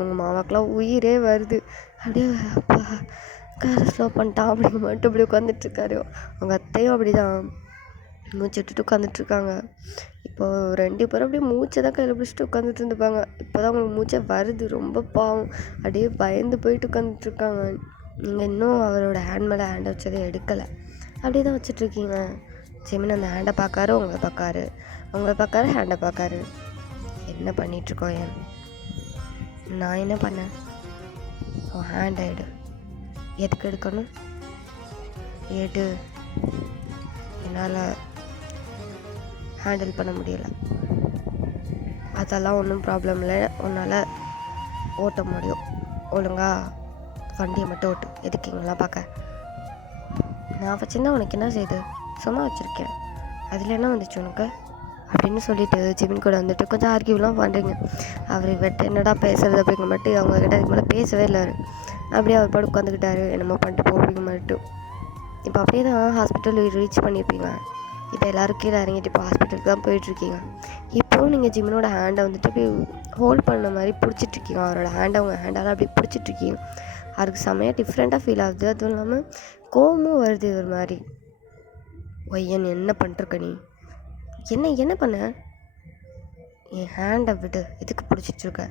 உங்கள் மாமாக்கெலாம் உயிரே வருது. அப்படியே அப்பா காரை ஸ்லோ பண்ணிட்டான் அப்படிங்க மட்டும் அப்படி உட்காந்துட்ருக்காரு. அவங்க அத்தையும் அப்படி தான் மூச்சு விட்டுட்டு உட்காந்துட்ருக்காங்க. இப்போது 2 பேரும் அப்படியே மூச்சை தான் கையில் பிடிச்சிட்டு உட்காந்துட்டு இருந்துப்பாங்க. இப்போ தான் அவங்களுக்கு மூச்சை வருது, ரொம்ப பாவம். அப்படியே பயந்து போயிட்டு உட்காந்துட்ருக்காங்க. நீங்கள் இன்னும் அவரோட ஹேண்ட் மேலே ஹேண்டை வச்சதை எடுக்கலை, அப்படியே தான் வச்சிட்ருக்கீங்க. ஜிமின் அந்த ஹேண்டை பார்க்காரு, உங்களை பார்க்காரு, ஹேண்டை பார்க்காரு. என்ன பண்ணிகிட்ருக்கோம்? ஏன் நான் என்ன பண்ணேன்? ஹேண்டை எடு. எதுக்கு எடுக்கணும்? எடு. என்னால் ஹேண்டில் பண்ண முடியலை. அதெல்லாம் ஒன்றும் ப்ராப்ளம் இல்லை, உன்னால் ஓட்ட முடியும். ஒழுங்காக வண்டியை மட்டும் ஓட்டு. எதுக்கு இங்கெல்லாம் பார்க்க? நான் வச்சுருந்தா உனக்கு என்ன செய்யுது? சும்மா வச்சுருக்கேன், அதில் என்ன வந்துச்சு உனக்கு அப்படின்னு சொல்லிட்டு ஜிமின் கூட வந்துட்டு கொஞ்சம் ஆர்கியூலாம் பண்ணுறீங்க. அவர் இவர்கிட்ட என்னடா பேசுகிறது அப்படிங்க மட்டும் அவங்கக்கிட்ட அதுக்கு மேலே பேசவே இல்லை. அப்படியே அவர் பாடு உட்காந்துக்கிட்டாரு, என்னமோ பண்ணிட்டு போகிறீங்க மட்டும். இப்போ அப்படியே தான் ஹாஸ்பிட்டல் ரீச் பண்ணியிருப்பீங்க. இப்போ எல்லோரும் கீழே இறங்கிட்டு இப்போ ஹாஸ்பிட்டலுக்கு தான் போயிட்டுருக்கீங்க. இப்போவும் நீங்கள் ஜிமினோட ஹேண்டை வந்துட்டு அப்படியே ஹோல்ட் பண்ண மாதிரி பிடிச்சிட்ருக்கீங்க. அவரோட ஹேண்டை அவங்க ஹேண்டால் அப்படியே பிடிச்சிட்ருக்கீங்க. அவருக்கு செம்மையாக டிஃப்ரெண்ட்டாக ஃபீல் ஆகுது. அதுவும் இல்லாமல் கோவமும் வருது ஒரு மாதிரி. ஒய்யன் என்ன பண்ணிருக்க நீ? என்ன பண்ண? என் ஹேண்டை விடு. எதுக்கு பிடிச்சிட்ருக்க?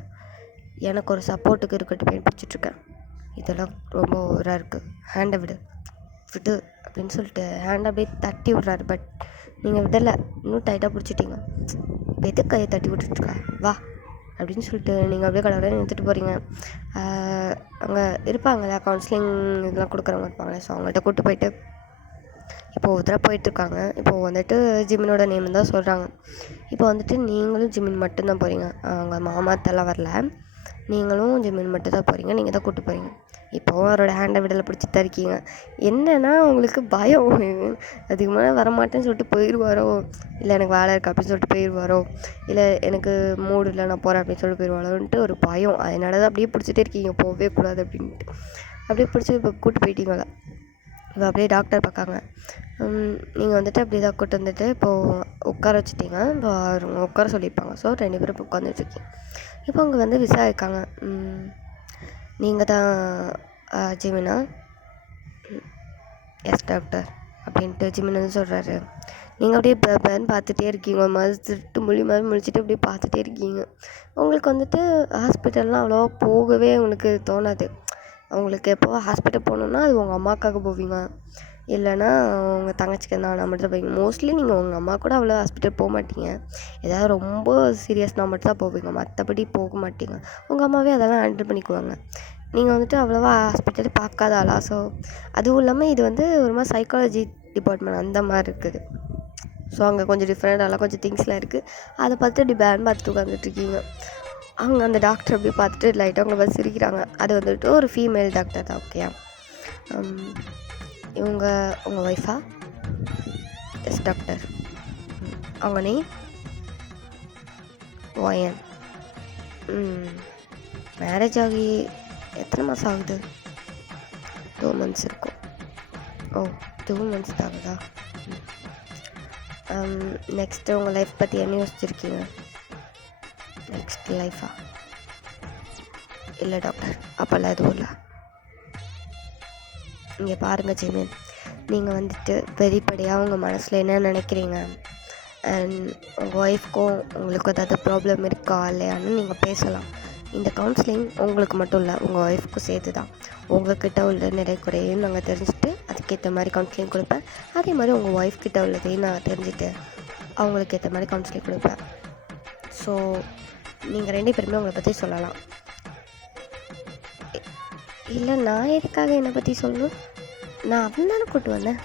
எனக்கு ஒரு சப்போர்ட்டுக்கு இருக்கட்டும் பிடிச்சிட்ருக்கேன். இதெல்லாம் ரொம்ப ஓவராக இருக்குது. ஹேண்டை விடு விடு அப்படின்னு சொல்லிட்டு ஹேண்டை அப்படியே தட்டி விட்றாரு. பட் நீங்கள் விடலை, இன்னும் டைட்டாக பிடிச்சிட்டிங்க. இப்போ எதுக்கு கையை தட்டி விட்டுட்ருக்கா? வா அப்படின்னு சொல்லிட்டு நீங்கள் அப்படியே கடவுளே நிறுத்திட்டு போகிறீங்க. அங்கே இருப்பாங்கள்ல கவுன்சிலிங் இதெல்லாம் கொடுக்குறவங்க இருப்பாங்களே, ஸோ அவங்கள்ட்ட கூப்பிட்டு போயிட்டு இப்போது ஒருத்தராக போயிட்டுருக்காங்க. இப்போது வந்துட்டு ஜிமினோட நேம் தான் சொல்கிறாங்க. இப்போ வந்துட்டு நீங்களும் ஜிமின் மட்டும்தான் போகிறீங்க. அவங்க மாமாத்தெல்லாம் வரல. நீங்களும் ஜிமின் மட்டும் தான் போகிறீங்க. நீங்கள் தான் கூப்பிட்டு போகிறீங்க. இப்போவும் அவரோட ஹேண்டை விடலை பிடிச்சி தருக்கீங்க. என்னன்னா உங்களுக்கு பயம், அதுக்கு மேலே வரமாட்டேன்னு சொல்லிட்டு போயிடுவாரோ, இல்லை எனக்கு வேலை இருக்குது அப்படின்னு சொல்லிட்டு போயிடுவாரோ, இல்லை எனக்கு மூடு இல்லை நான் போகிறேன் அப்படின்னு சொல்லிட்டு போயிடுவாரோன்ட்டு ஒரு பயம். அதனால தான் அப்படியே பிடிச்சிட்டே இருக்கீங்க, போகவே கூடாது அப்படின்ட்டு. அப்படியே பிடிச்சி இப்போ கூப்பிட்டு போயிட்டீங்களா. இப்போ அப்படியே டாக்டர் பார்க்காங்க. நீங்கள் வந்துட்டு அப்படி தான் கூப்பிட்டு வந்துட்டு இப்போது உட்கார வச்சுட்டிங்க. இப்போ அவங்க உட்கார சொல்லியிருப்பாங்க. ஸோ 2 பேரும் இப்போ உட்காந்துட்ருக்கீங்க. இப்போ அவங்க வந்து விசாரிக்காங்க. நீங்கள் தான் ஜிமினா? எஸ் டாக்டர் அப்படின்ட்டு ஜிமின் வந்து சொல்கிறாரு. நீங்கள் அப்படியே பேன்னு பார்த்துட்டே இருக்கீங்க. திருட்டு மொழி மாதிரி முழிச்சிட்டு அப்படியே பார்த்துட்டே இருக்கீங்க. உங்களுக்கு வந்துட்டு ஹாஸ்பிட்டல்லாம் அவ்வளோவா போகவே உங்களுக்கு தோணாது. அவங்களுக்கு எப்போ ஹாஸ்பிட்டல் போகணுன்னா அது உங்கள் அம்மாவுக்காக போவீங்க, இல்லைன்னா உங்கள் தங்கச்சிக்கு நான் மட்டும் தான் போவீங்க. மோஸ்ட்லி நீங்கள் உங்கள் அம்மா கூட அவ்வளோ ஹாஸ்பிட்டல் போக மாட்டீங்க. ஏதாவது ரொம்ப சீரியஸ்னால் மட்டும் தான் போவீங்க, மற்றபடி போக மாட்டீங்க. உங்கள் அம்மாவே அதெல்லாம் ஹேண்டில் பண்ணிக்குவாங்க. நீங்கள் வந்துட்டு அவ்வளோவா ஹாஸ்பிட்டல் பார்க்காத ஆளா. ஸோ அதுவும் இல்லாமல் இது வந்து ஒரு மாதிரி சைக்காலஜி டிபார்ட்மெண்ட் அந்த மாதிரி இருக்குது. ஸோ அங்கே கொஞ்சம் டிஃப்ரெண்ட்டாலாம் கொஞ்சம் திங்ஸ்லாம் இருக்குது. அதை பார்த்துட்டு இப்படி பேன் பார்த்துட்டு உட்காந்துட்ருக்கீங்க. அவங்க அந்த டாக்டர் அப்படி பார்த்துட்டு லைட்டாக அவங்கள பார்த்து சிரிக்கிறாங்க. அது வந்துட்டு ஒரு ஃபீமேல் டாக்டர் தான். ஓகே, இவங்க உங்கள் ஒய்ஃபா? Yes doctor. அவங்க நேம்? ஒயன். மேரேஜ் ஆகி எத்தனை மாதம் ஆகுது? 2 months இருக்கும். ஓ, 2 months தான் ஆகுதா? நெக்ஸ்ட்டு உங்கள் லைஃப் பற்றி என்ன யோசிச்சுருக்கீங்க? நெக்ஸ்ட் லைஃபா? இல்லை டாக்டர், அப்போல்லாம் எதுவும் இல்லை. இங்கே பாருங்கள் ஜிமின், நீங்கள் வந்துட்டு வெளிப்படையாக உங்கள் மனசில் என்ன நினைக்கிறீங்க, அண்ட் உங்கள் ஒய்ஃப்க்கும் உங்களுக்கும் ஏதாவது ப்ராப்ளம் இருக்கா இல்லையான்னு நீங்கள் பேசலாம். இந்த கவுன்சிலிங் உங்களுக்கு மட்டும் இல்லை, உங்கள் ஒய்ஃப்க்கும் சேர்த்து தான். உங்கள்கிட்ட உள்ள நிறைய குறையும் நாங்கள் தெரிஞ்சுட்டு அதுக்கேற்ற மாதிரி கவுன்சிலிங் கொடுப்பேன். அதே மாதிரி உங்கள் ஒய்ஃப் கிட்ட உள்ளதையும் நான் தெரிஞ்சுட்டு அவங்களுக்கு ஏற்ற மாதிரி கவுன்சிலிங் கொடுப்பேன். ஸோ நீங்கள் 2 பேருமே உங்களை பற்றி சொல்லலாம். இல்லை, நான் எதுக்காக என்னை பற்றி சொல்லணும்? நான் அவன் தானே கூப்பிட்டு வந்தேன்.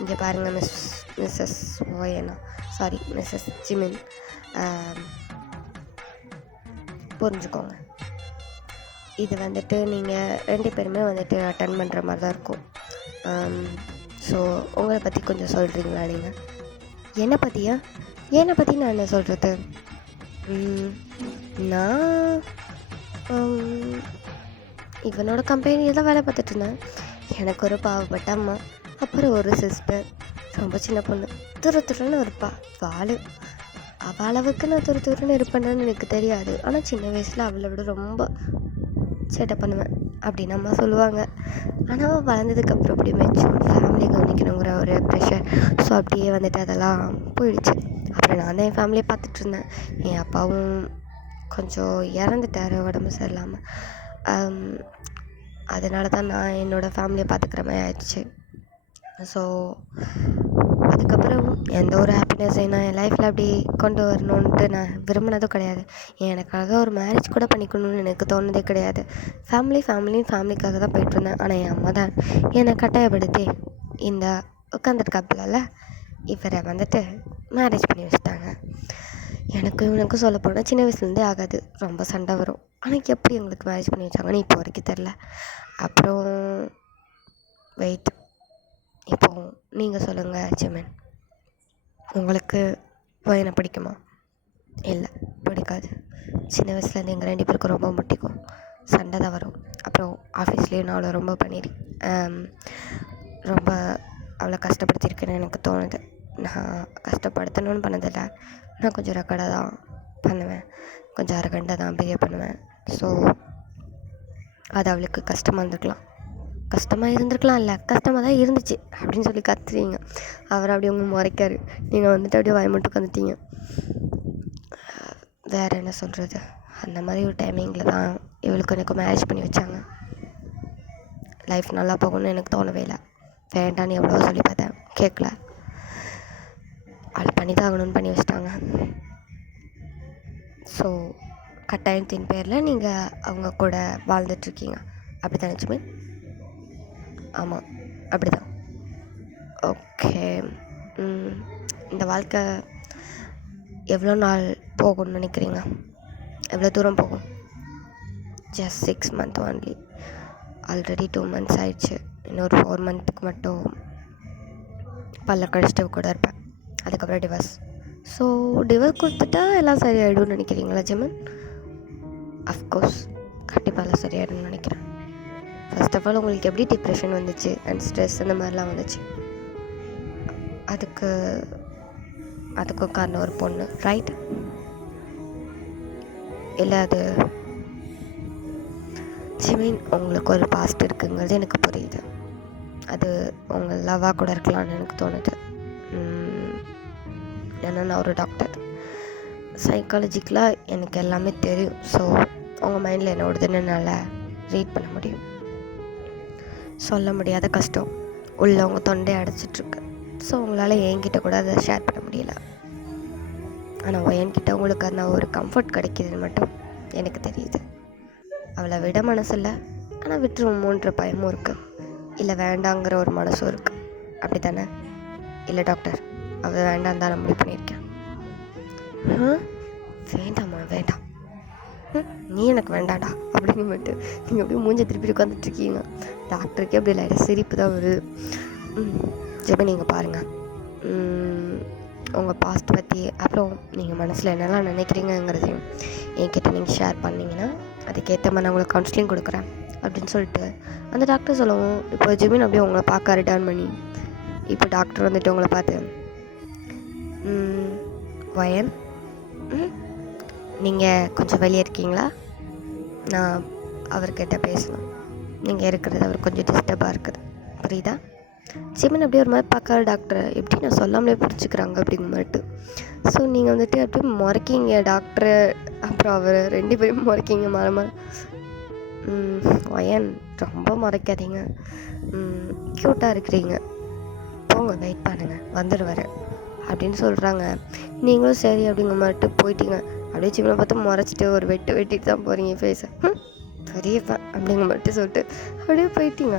இங்கே பாருங்கள் மிஸ்ஸஸ் ஓயனா, சாரி மிஸ்ஸஸ் ஜிமின், புரிஞ்சுக்கோங்க. இது வந்துட்டு நீங்கள் 2 பேருமே வந்துட்டு அட்டன் பண்ணுற மாதிரி தான் இருக்கும். ஸோ உங்களை பற்றி கொஞ்சம் சொல்கிறீங்களா? நீங்கள் என்னை பற்றியா? என்னை பற்றி நான் என்ன சொல்கிறது? நான் இவனோட கம்பெனியில் தான் வேலை பார்த்துட்டு இருந்தேன். எனக்கு ஒரு பாவப்பட்ட அம்மா, அப்புறம் ஒரு சிஸ்டர், ரொம்ப சின்ன பொண்ணு, துருன்னு இருப்பா. வாள் அவள் அளவுக்கு நான் துருன்னு இருப்பேன்னு எனக்கு தெரியாது. ஆனால் சின்ன வயசில் அவளை விட ரொம்ப சேட்டை பண்ணுவேன் அப்படின்னு அம்மா சொல்லுவாங்க. ஆனால் வளர்ந்ததுக்கப்புறம் அப்படி மெச்சூர், ஃபேமிலி கவனிக்கணுங்கிற ஒரு ப்ரெஷர், ஸோ அப்படியே வந்துட்டு அதெல்லாம் போயிடுச்சு. அப்புறம் நான் தான் என் ஃபேமிலியை பார்த்துட்டு இருந்தேன். என் அப்பாவும் கொஞ்சம் இறந்துட்டார் உடம்பு சரியில்லாமல். அதனால தான் நான் என்னோடய ஃபேமிலியை பார்த்துக்கிற மாதிரி ஆயிடுச்சு. ஸோ அதுக்கப்புறம் எந்த ஒரு ஹாப்பினஸையும் நான் என் லைஃப்பில் அப்படி கொண்டு வரணுன்ட்டு நான் விரும்பினதும் கிடையாது. எனக்காக ஒரு மேரேஜ் கூட பண்ணிக்கணும்னு எனக்கு தோணுதே கிடையாது. ஃபேமிலிக்காக தான் போயிட்டுருந்தேன். ஆனால் என் அம்மா தான் என்னை கட்டாயப்படுத்தி இந்த உட்காந்துருக்காப்புல இவரை வந்துட்டு மேரேஜ் பண்ணி வச்சுட்டாங்க. இவனுக்கும் சொல்ல போனால் சின்ன வயசுலேருந்தே ஆகாது, ரொம்ப சண்டை வரும். ஆனால் எப்படி எங்களுக்கு மேரேஜ் பண்ணி வச்சாங்கன்னு இப்போ வரைக்கும் தெரில. அப்புறம் வெயிட், இப்போது நீங்கள் சொல்லுங்கள் ஜிமின், உங்களுக்கு பையனை பிடிக்குமா? இல்லை, பிடிக்காது. சின்ன வயசுலேருந்து எங்கள் 2 பேருக்கும் ரொம்ப பிடிக்கும். சண்டை தான் வரும். அப்புறம் ஆஃபீஸ்லேயும் நான் அவளை ரொம்ப ரொம்ப அவளை கஷ்டப்படுத்தியிருக்கேன்னு எனக்கு தோணுது. நான் கஷ்டப்படுத்தணும்னு பண்ணதில்லை, நான் கொஞ்சம் ரெக்கார்டாக தான் பண்ணுவேன், கொஞ்சம் அரகண்டாக தான் பிஹேவ் பண்ணுவேன். ஸோ அது அவளுக்கு கஷ்டமாக இருந்துக்கலாம். கஷ்டமாக இருந்திருக்கலாம், இல்லை கஷ்டமாக தான் இருந்துச்சு அப்படின்னு சொல்லி கத்துறீங்க. அவர் அப்படி உங்க முறைக்காரு. நீங்கள் வந்துட்டு அப்படியே பயமுட்டு உட்காந்துட்டீங்க. வேறு என்ன சொல்கிறது, அந்த மாதிரி ஒரு டைமிங்கில் தான் இவளுக்கு எனக்கு மேரேஜ் பண்ணி வச்சாங்க. லைஃப் நல்லா போகணும்னு எனக்கு தோணவே இல்லை. வேண்டான்னு எவ்வளோ சொல்லி பார்த்தேன், கேட்கல. அவள் பண்ணி தான் ஆகணும்னு பண்ணி வச்சிட்டாங்க. ஸோ கட்டாயத்தின் பேரில் நீங்கள் அவங்க கூட வாழ்ந்துட்டுருக்கீங்க, அப்படி தான் நினச்சுமே? ஆமாம், அப்படி தான். ஓகே. இந்த வாழ்க்கை எவ்வளோ நாள் போகும்னு நினைக்கிறீங்க? எவ்வளோ தூரம் போகும்? Just 6 months only. Already 2 months ஆயிடுச்சு. இன்னொரு 4 months மட்டும் பல்ல கழிச்சிட்டு கூட இருப்பேன். அதுக்கப்புறம் டிவர்ஸ். ஸோ டிவர்ஸ் கொடுத்துட்டா எல்லாம் சரியாயிடும்னு நினைக்கிறீங்களா ஜெமன்? அஃப்கோர்ஸ், கண்டிப்பாக எல்லாம் சரியாயிடும்னு நினைக்கிறேன். ஃபர்ஸ்ட் ஆஃப் ஆல், உங்களுக்கு எப்படி டிப்ரெஷன் வந்துச்சு அண்ட் ஸ்ட்ரெஸ் அந்த மாதிரிலாம் வந்துச்சு? அதுக்கும் காரணம் ஒரு பொண்ணு, ரைட்? இல்லை அது ஜெமீன், உங்களுக்கு ஒரு பாஸ்ட் இருக்குங்கிறது எனக்கு புரியுது. அது உங்கள் லவ்வாக கூட இருக்கலாம்னு எனக்கு தோணுது. ஏன்னா நான் ஒரு டாக்டர், சைக்காலஜிக்கலாக எனக்கு எல்லாமே தெரியும். ஸோ உங்கள் மைண்டில் என்ன ஓடுதுன்னு என்னால் ரீட் பண்ண முடியும். சொல்ல முடியாத கஷ்டம் உள்ளவங்க தொண்டையை அடைச்சிட்ருக்கு. ஸோ உங்களால் என்கிட்ட கூட அதை ஷேர் பண்ண முடியல. ஆனால் என்கிட்ட உங்களுக்கு அந்த ஒரு கம்ஃபர்ட் கிடைக்கிதுன்னு மட்டும் எனக்கு தெரியுது. அவளை விட மனசு இல்லை, ஆனால் விட்டுருவோமோன்ற பயமும் இருக்குது. இல்லை வேண்டாங்கிற ஒரு மனசும் இருக்குது, அப்படி தானே? இல்லை டாக்டர், அவள் வேண்டாம் தான் நான் முடிவு பண்ணியிருக்கேன். வேண்டாம்மா, வேண்டாம், நீ எனக்கு வேண்டாடா அப்படின்னு மட்டும் நீங்கள் அப்படியே மூஞ்ச திருப்பி உட்காந்துட்ருக்கீங்க. டாக்டருக்கே அப்படி லைட்டாக சிரிப்பு தான் வருது. ஜெபி, நீங்கள் பாருங்கள், உங்கள் பாஸ்ட் பற்றி, அப்புறம் நீங்கள் மனசில் என்னெல்லாம் நினைக்கிறீங்கிறதையும் என்கிட்ட நீங்கள் ஷேர் பண்ணிங்கன்னா அதுக்கேற்ற மாதிரி நான் உங்களுக்கு கவுன்சிலிங் கொடுக்குறேன் அப்படின்னு சொல்லிட்டு அந்த டாக்டர் சொல்லவும், இப்போ ஜெமின் அப்படியே உங்களை பார்க்க ரிட்டர்ன் பண்ணி, இப்போ டாக்டர் வந்துட்டு உங்களை பார்த்து, வயன், நீங்கள் கொஞ்சம் வெளியே இருக்கீங்களா? நான் அவர்கிட்ட பேசணும். நீங்கள் இருக்கிறது அவர் கொஞ்சம் டிஸ்டர்பாக இருக்குது, புரியுதா? ஜெமின் அப்படியே ஒரு மாதிரி பார்க்காத டாக்டரை எப்படி நான் சொல்லாமலே பிடிச்சிக்கிறாங்க அப்படிங்க மாதிரிட்டு. ஸோ நீங்கள் வந்துட்டு அப்படியே முறைக்கிங்க டாக்டரை, அப்புறம் அவர் 2 பேரும் முறைக்கிங்க மரமாக. வயன், ரொம்ப முறைக்காதீங்க, க்யூட்டாக இருக்கிறீங்க, போங்க வெயிட் பண்ணுங்கள் வந்துடுவார் அப்படின்னு சொல்கிறாங்க. நீங்களும் சரி அப்படிங்கிற மாதிரிட்டு போயிட்டீங்க. அப்படியே ஜிம்மில் பார்த்து முறைச்சிட்டு ஒரு வெட்டிட்டு தான் போகிறீங்க ஃபேஸை. பெரியப்பா அப்படிங்க மட்டும் சொல்லிட்டு அப்படியே போயிட்டீங்க.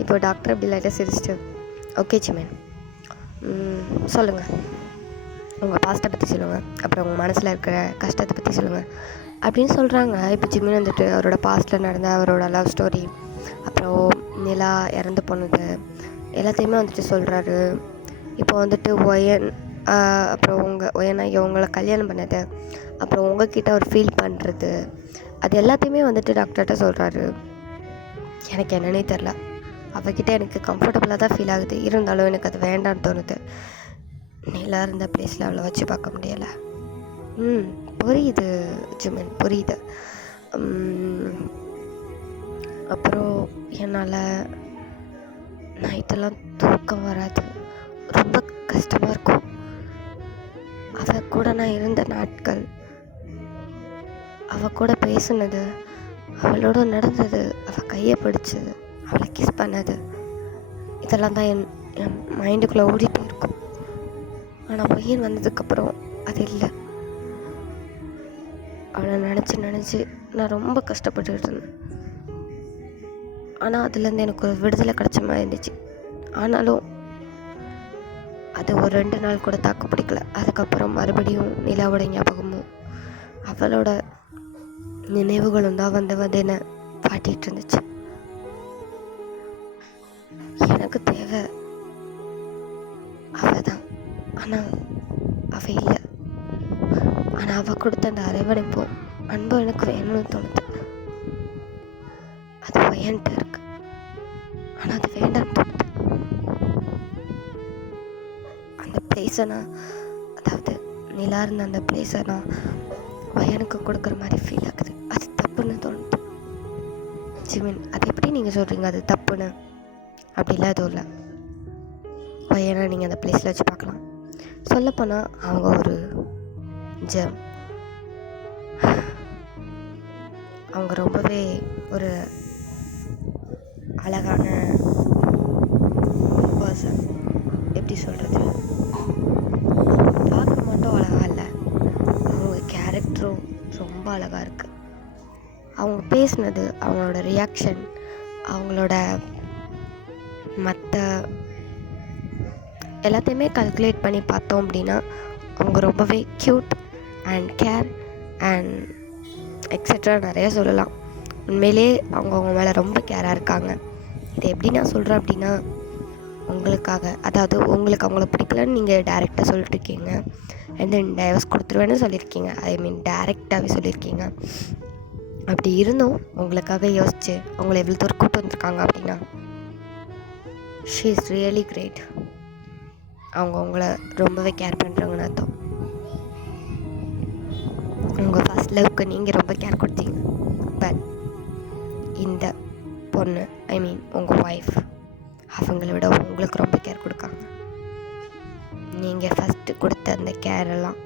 இப்போ டாக்டர் அப்படி லைட்டாக சிரிச்சிட்டு, ஓகே ஜிமின், சொல்லுங்கள், உங்கள் பாஸ்ட்டை பற்றி சொல்லுங்கள், அப்புறம் உங்கள் மனசில் இருக்கிற கஷ்டத்தை பற்றி சொல்லுங்கள் அப்படின்னு சொல்கிறாங்க. இப்போ ஜிமின் வந்துட்டு அவரோட பாஸ்ட்டில் நடந்த அவரோட லவ் ஸ்டோரி, அப்புறம் நிலா இறந்து போனது எல்லாத்தையுமே வந்துட்டு சொல்கிறாரு. இப்போ வந்துட்டு ஒயன், அப்புறம் ஒயனாகி உங்களை கல்யாணம் பண்ணது, அப்புறம் உங்ககிட்ட அவர் ஃபீல் பண்ணுறது, அது எல்லாத்தையுமே வந்துட்டு டாக்டர்கிட்ட சொல்கிறாரு. எனக்கு என்னன்னே தெரில, அவகிட்ட எனக்கு கம்ஃபர்டபுளாக தான் ஃபீல் ஆகுது, இருந்தாலும் எனக்கு அது வேண்டான்னு தோணுது. நிலா இருந்த பிளேஸில் அவளை வச்சு பார்க்க முடியலை. புரியுது ஜிமின், புரியுது. அப்புறம் என்னால் நைட்டெல்லாம் தூக்கம் வராது, ரொம்ப கஷ்டமாக இருக்கும். அவள் கூட நான் இருந்த நாட்கள், அவள் கூட பேசுனது, அவளோட நடந்தது, அவள் கையை பிடிச்சது, அவளை கிஸ் பண்ணது, இதெல்லாம் தான் என் மைண்டுக்குள்ளே ஓடிட்டே இருக்கும். ஆனால் பையன் வந்ததுக்கப்புறம் அது இல்லை. அவளை நினச்சி நான் ரொம்ப கஷ்டப்பட்டுக்கிட்டு இருந்தேன். ஆனால் அதுலேருந்து எனக்கு ஒரு விடுதலை கிடச்ச மாதிரி இருந்துச்சு. ஆனாலும் அது ஒரு 2 நாள் கூட தாக்கு பிடிக்கல. அதுக்கப்புறம் மறுபடியும் நிலாவோட ஞாபகமும் அவளோட நினைவுகளும் தான் வந்து என்ன பாட்டிகிட்டு இருந்துச்சு. எனக்கு தேவை அவ தான், ஆனால் அவ இல்லை. ஆனால் அவள் கொடுத்த அந்த அரவணைப்பும் அன்பும் எனக்கு வேணும்னு தோணுது. அது பையன்ட்டு இருக்கு, ஆனால் அது வேண்டாம்னு தோணுது. அந்த பிளேஸை நான், அதாவது நிலா இருந்த அந்த பிளேஸை நான் பையனுக்கு கொடுக்குற மாதிரி ஃபீல் ஆகுது. அது தப்புன்னு தோணுது. ஜிமின், அது எப்படி நீங்கள் சொல்கிறீங்க அது தப்புன்னு? அப்படிலாம் எதுவும் இல்லை. பையனை நீங்கள் அந்த பிளேஸில் வச்சு பார்க்கலாம். சொல்லப்போனால் அவங்க ஒரு ஜெம். அவங்க ரொம்பவே ஒரு அழகான பர்சன். எப்படி சொல்கிறது, பார்க்க மட்டும் அழகாக இல்லை, அவங்க கேரக்டரும் ரொம்ப அழகாக இருக்குது. அவங்க பேசுனது, அவங்களோட ரியாக்ஷன், அவங்களோட மற்ற எல்லாத்தையுமே கால்குலேட் பண்ணி பார்த்தோம் அப்படின்னா அவங்க ரொம்பவே cute and care and extra நிறைய சொல்லலாம். உண்மையிலே அவங்க மேலே ரொம்ப கேராக இருக்காங்க. இதை எப்படி நான் சொல்கிறேன் அப்படின்னா, உங்களுக்காக, அதாவது உங்களுக்கு அவங்கள பிடிக்கலன்னு நீங்கள் டைரெக்டாக சொல்லிட்டுருக்கீங்க, அண்ட் தென் டைவர்ஸ் கொடுத்துருவேன்னு சொல்லியிருக்கீங்க. ஐ மீன் டைரெக்டாகவே சொல்லியிருக்கீங்க. அப்படி இருந்தும் உங்களுக்காக யோசிச்சு அவங்கள எவ்வளோ தூரம் கூப்பிட்டு வந்திருக்காங்க அப்படின்னா, ஷீ இஸ் ரியலி கிரேட். அவங்க உங்களை ரொம்பவே கேர் பண்ணுறாங்கன்னு அர்த்தம். உங்கள் ஃபர்ஸ்ட் லவ்க்கு நீங்கள் ரொம்ப கேர் கொடுத்தீங்க. பட் இந்த பொண்ணு, ஐ மீன் உங்கள் ஒய்ஃப், அவங்கள விட உங்களுக்கு ரொம்ப கேர் கொடுக்காங்க. நீங்கள் ஃபஸ்ட்டு கொடுத்த அந்த கேரெல்லாம்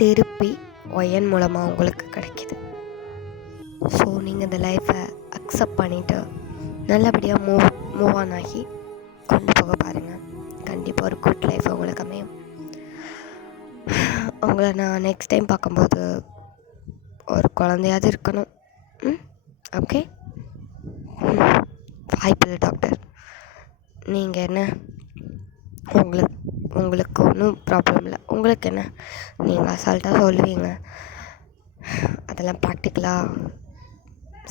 திருப்பி ஒயன் மூலமாக உங்களுக்கு கிடைக்கிது. ஸோ நீங்கள் இந்த லைஃப்பை அக்செப்ட் பண்ணிவிட்டு நல்லபடியாக மூவ் ஆன் ஆகி கொண்டு போக பாருங்கள். கண்டிப்பாக ஒரு குட் லைஃப் உங்களுக்கு அமையும். உங்களை நான் நெக்ஸ்ட் டைம் பார்க்கும்போது ஒரு குழந்தையாவது இருக்கணும். ஓகே, வாய்ப்பில்லை டாக்டர். நீங்கள் என்ன, உங்களுக்கு ஒன்றும் ப்ராப்ளம் இல்லை. உங்களுக்கு என்ன, நீங்கள் அசால்ட்டாக சொல்லுவீங்க. அதெல்லாம் ப்ராக்டிக்கலாக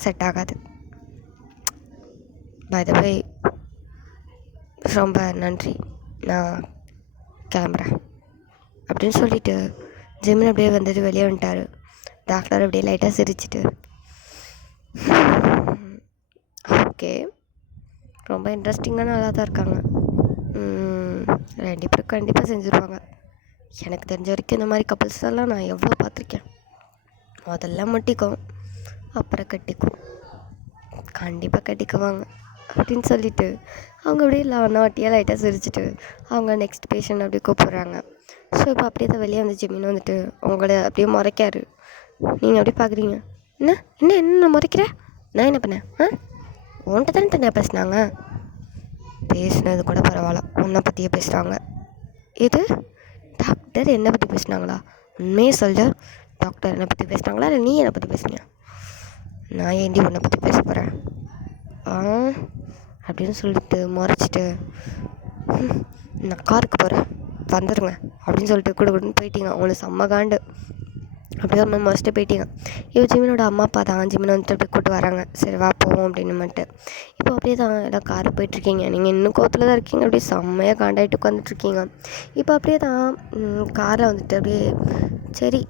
செட் ஆகாது. பை த வே, ரொம்ப நன்றி, நான் கிளம்புறேன் அப்படின்னு சொல்லிவிட்டு ஜிம்மில் அப்படியே வந்துட்டு வெளியே வந்துட்டார். டாக்டர் அப்படியே லைட்டாக சிரிச்சிட்டு, ஓகே, ரொம்ப இன்ட்ரெஸ்டிங்கான ஆளாக தான் இருக்காங்க, ரெண்டு பேரும் கண்டிப்பாக செஞ்சுருவாங்க. எனக்கு தெரிஞ்ச வரைக்கும் இந்த மாதிரி கப்புள்ஸ் எல்லாம் நான் எவ்வளோ பார்த்துருக்கேன். அதெல்லாம் முட்டிக்கும், அப்புறம் கட்டிக்கும், கண்டிப்பாக கட்டிக்குவாங்க அப்படின்னு சொல்லிவிட்டு அவங்க அப்படியே நாட்டியாக லைட்டாக சிரிச்சிட்டு அவங்க நெக்ஸ்ட் பேஷண்ட் அப்படியே கூப்பிட்றாங்க. ஸோ இப்போ அப்படியே தான் வெளியே வந்து ஜிம்மின்னு வந்துட்டு உங்களை அப்படியே முறைக்காரு. நீங்கள் அப்படியே பார்க்குறீங்க, என்ன என்ன என்ன முறைக்கிற, நான் என்ன பண்ணேன், உன்கிட்ட தானே தனியாக பேசினாங்க, பேசினது கூட பரவாயில்ல, உன்னை பற்றியே பேசுகிறாங்க. இது டாக்டர் என்னை பற்றி பேசுனாங்களா, உண்மையே சொல்லு, டாக்டர் என்னை பற்றி பேசுனாங்களா இல்லை நீ என்னை பற்றி பேசுனியா, நான் ஏண்டி உன்னை பற்றி பேச போகிறேன் அப்படின்னு சொல்லிட்டு முறைச்சிட்டு, நான் காருக்கு போகிறேன் வந்துடுங்க அப்படின்னு சொல்லிட்டு கூடன்னு போயிட்டீங்க. அவங்களுக்கு செம்ம காண்டு. அப்படியே ஒரு மாதிரி மறைச்சிட்டு போயிட்டீங்க. இப்போ ஜிமினோட அம்மா அப்பா தான் ஜிமினை வந்துட்டு அப்படியே கூப்பிட்டு வராங்க. சரி வா போவோம் அப்படின்னு மட்டும். இப்போ அப்படியே தான் எல்லாம் கார் போயிட்டுருக்கீங்க. நீங்கள் இன்னும் கோத்தில் தான் இருக்கீங்க. அப்படியே செம்மையாக காண்டாகிட்டு உட்காந்துட்ருக்கீங்க. இப்போ அப்படியே தான் காரில் வந்துட்டு அப்படியே சரி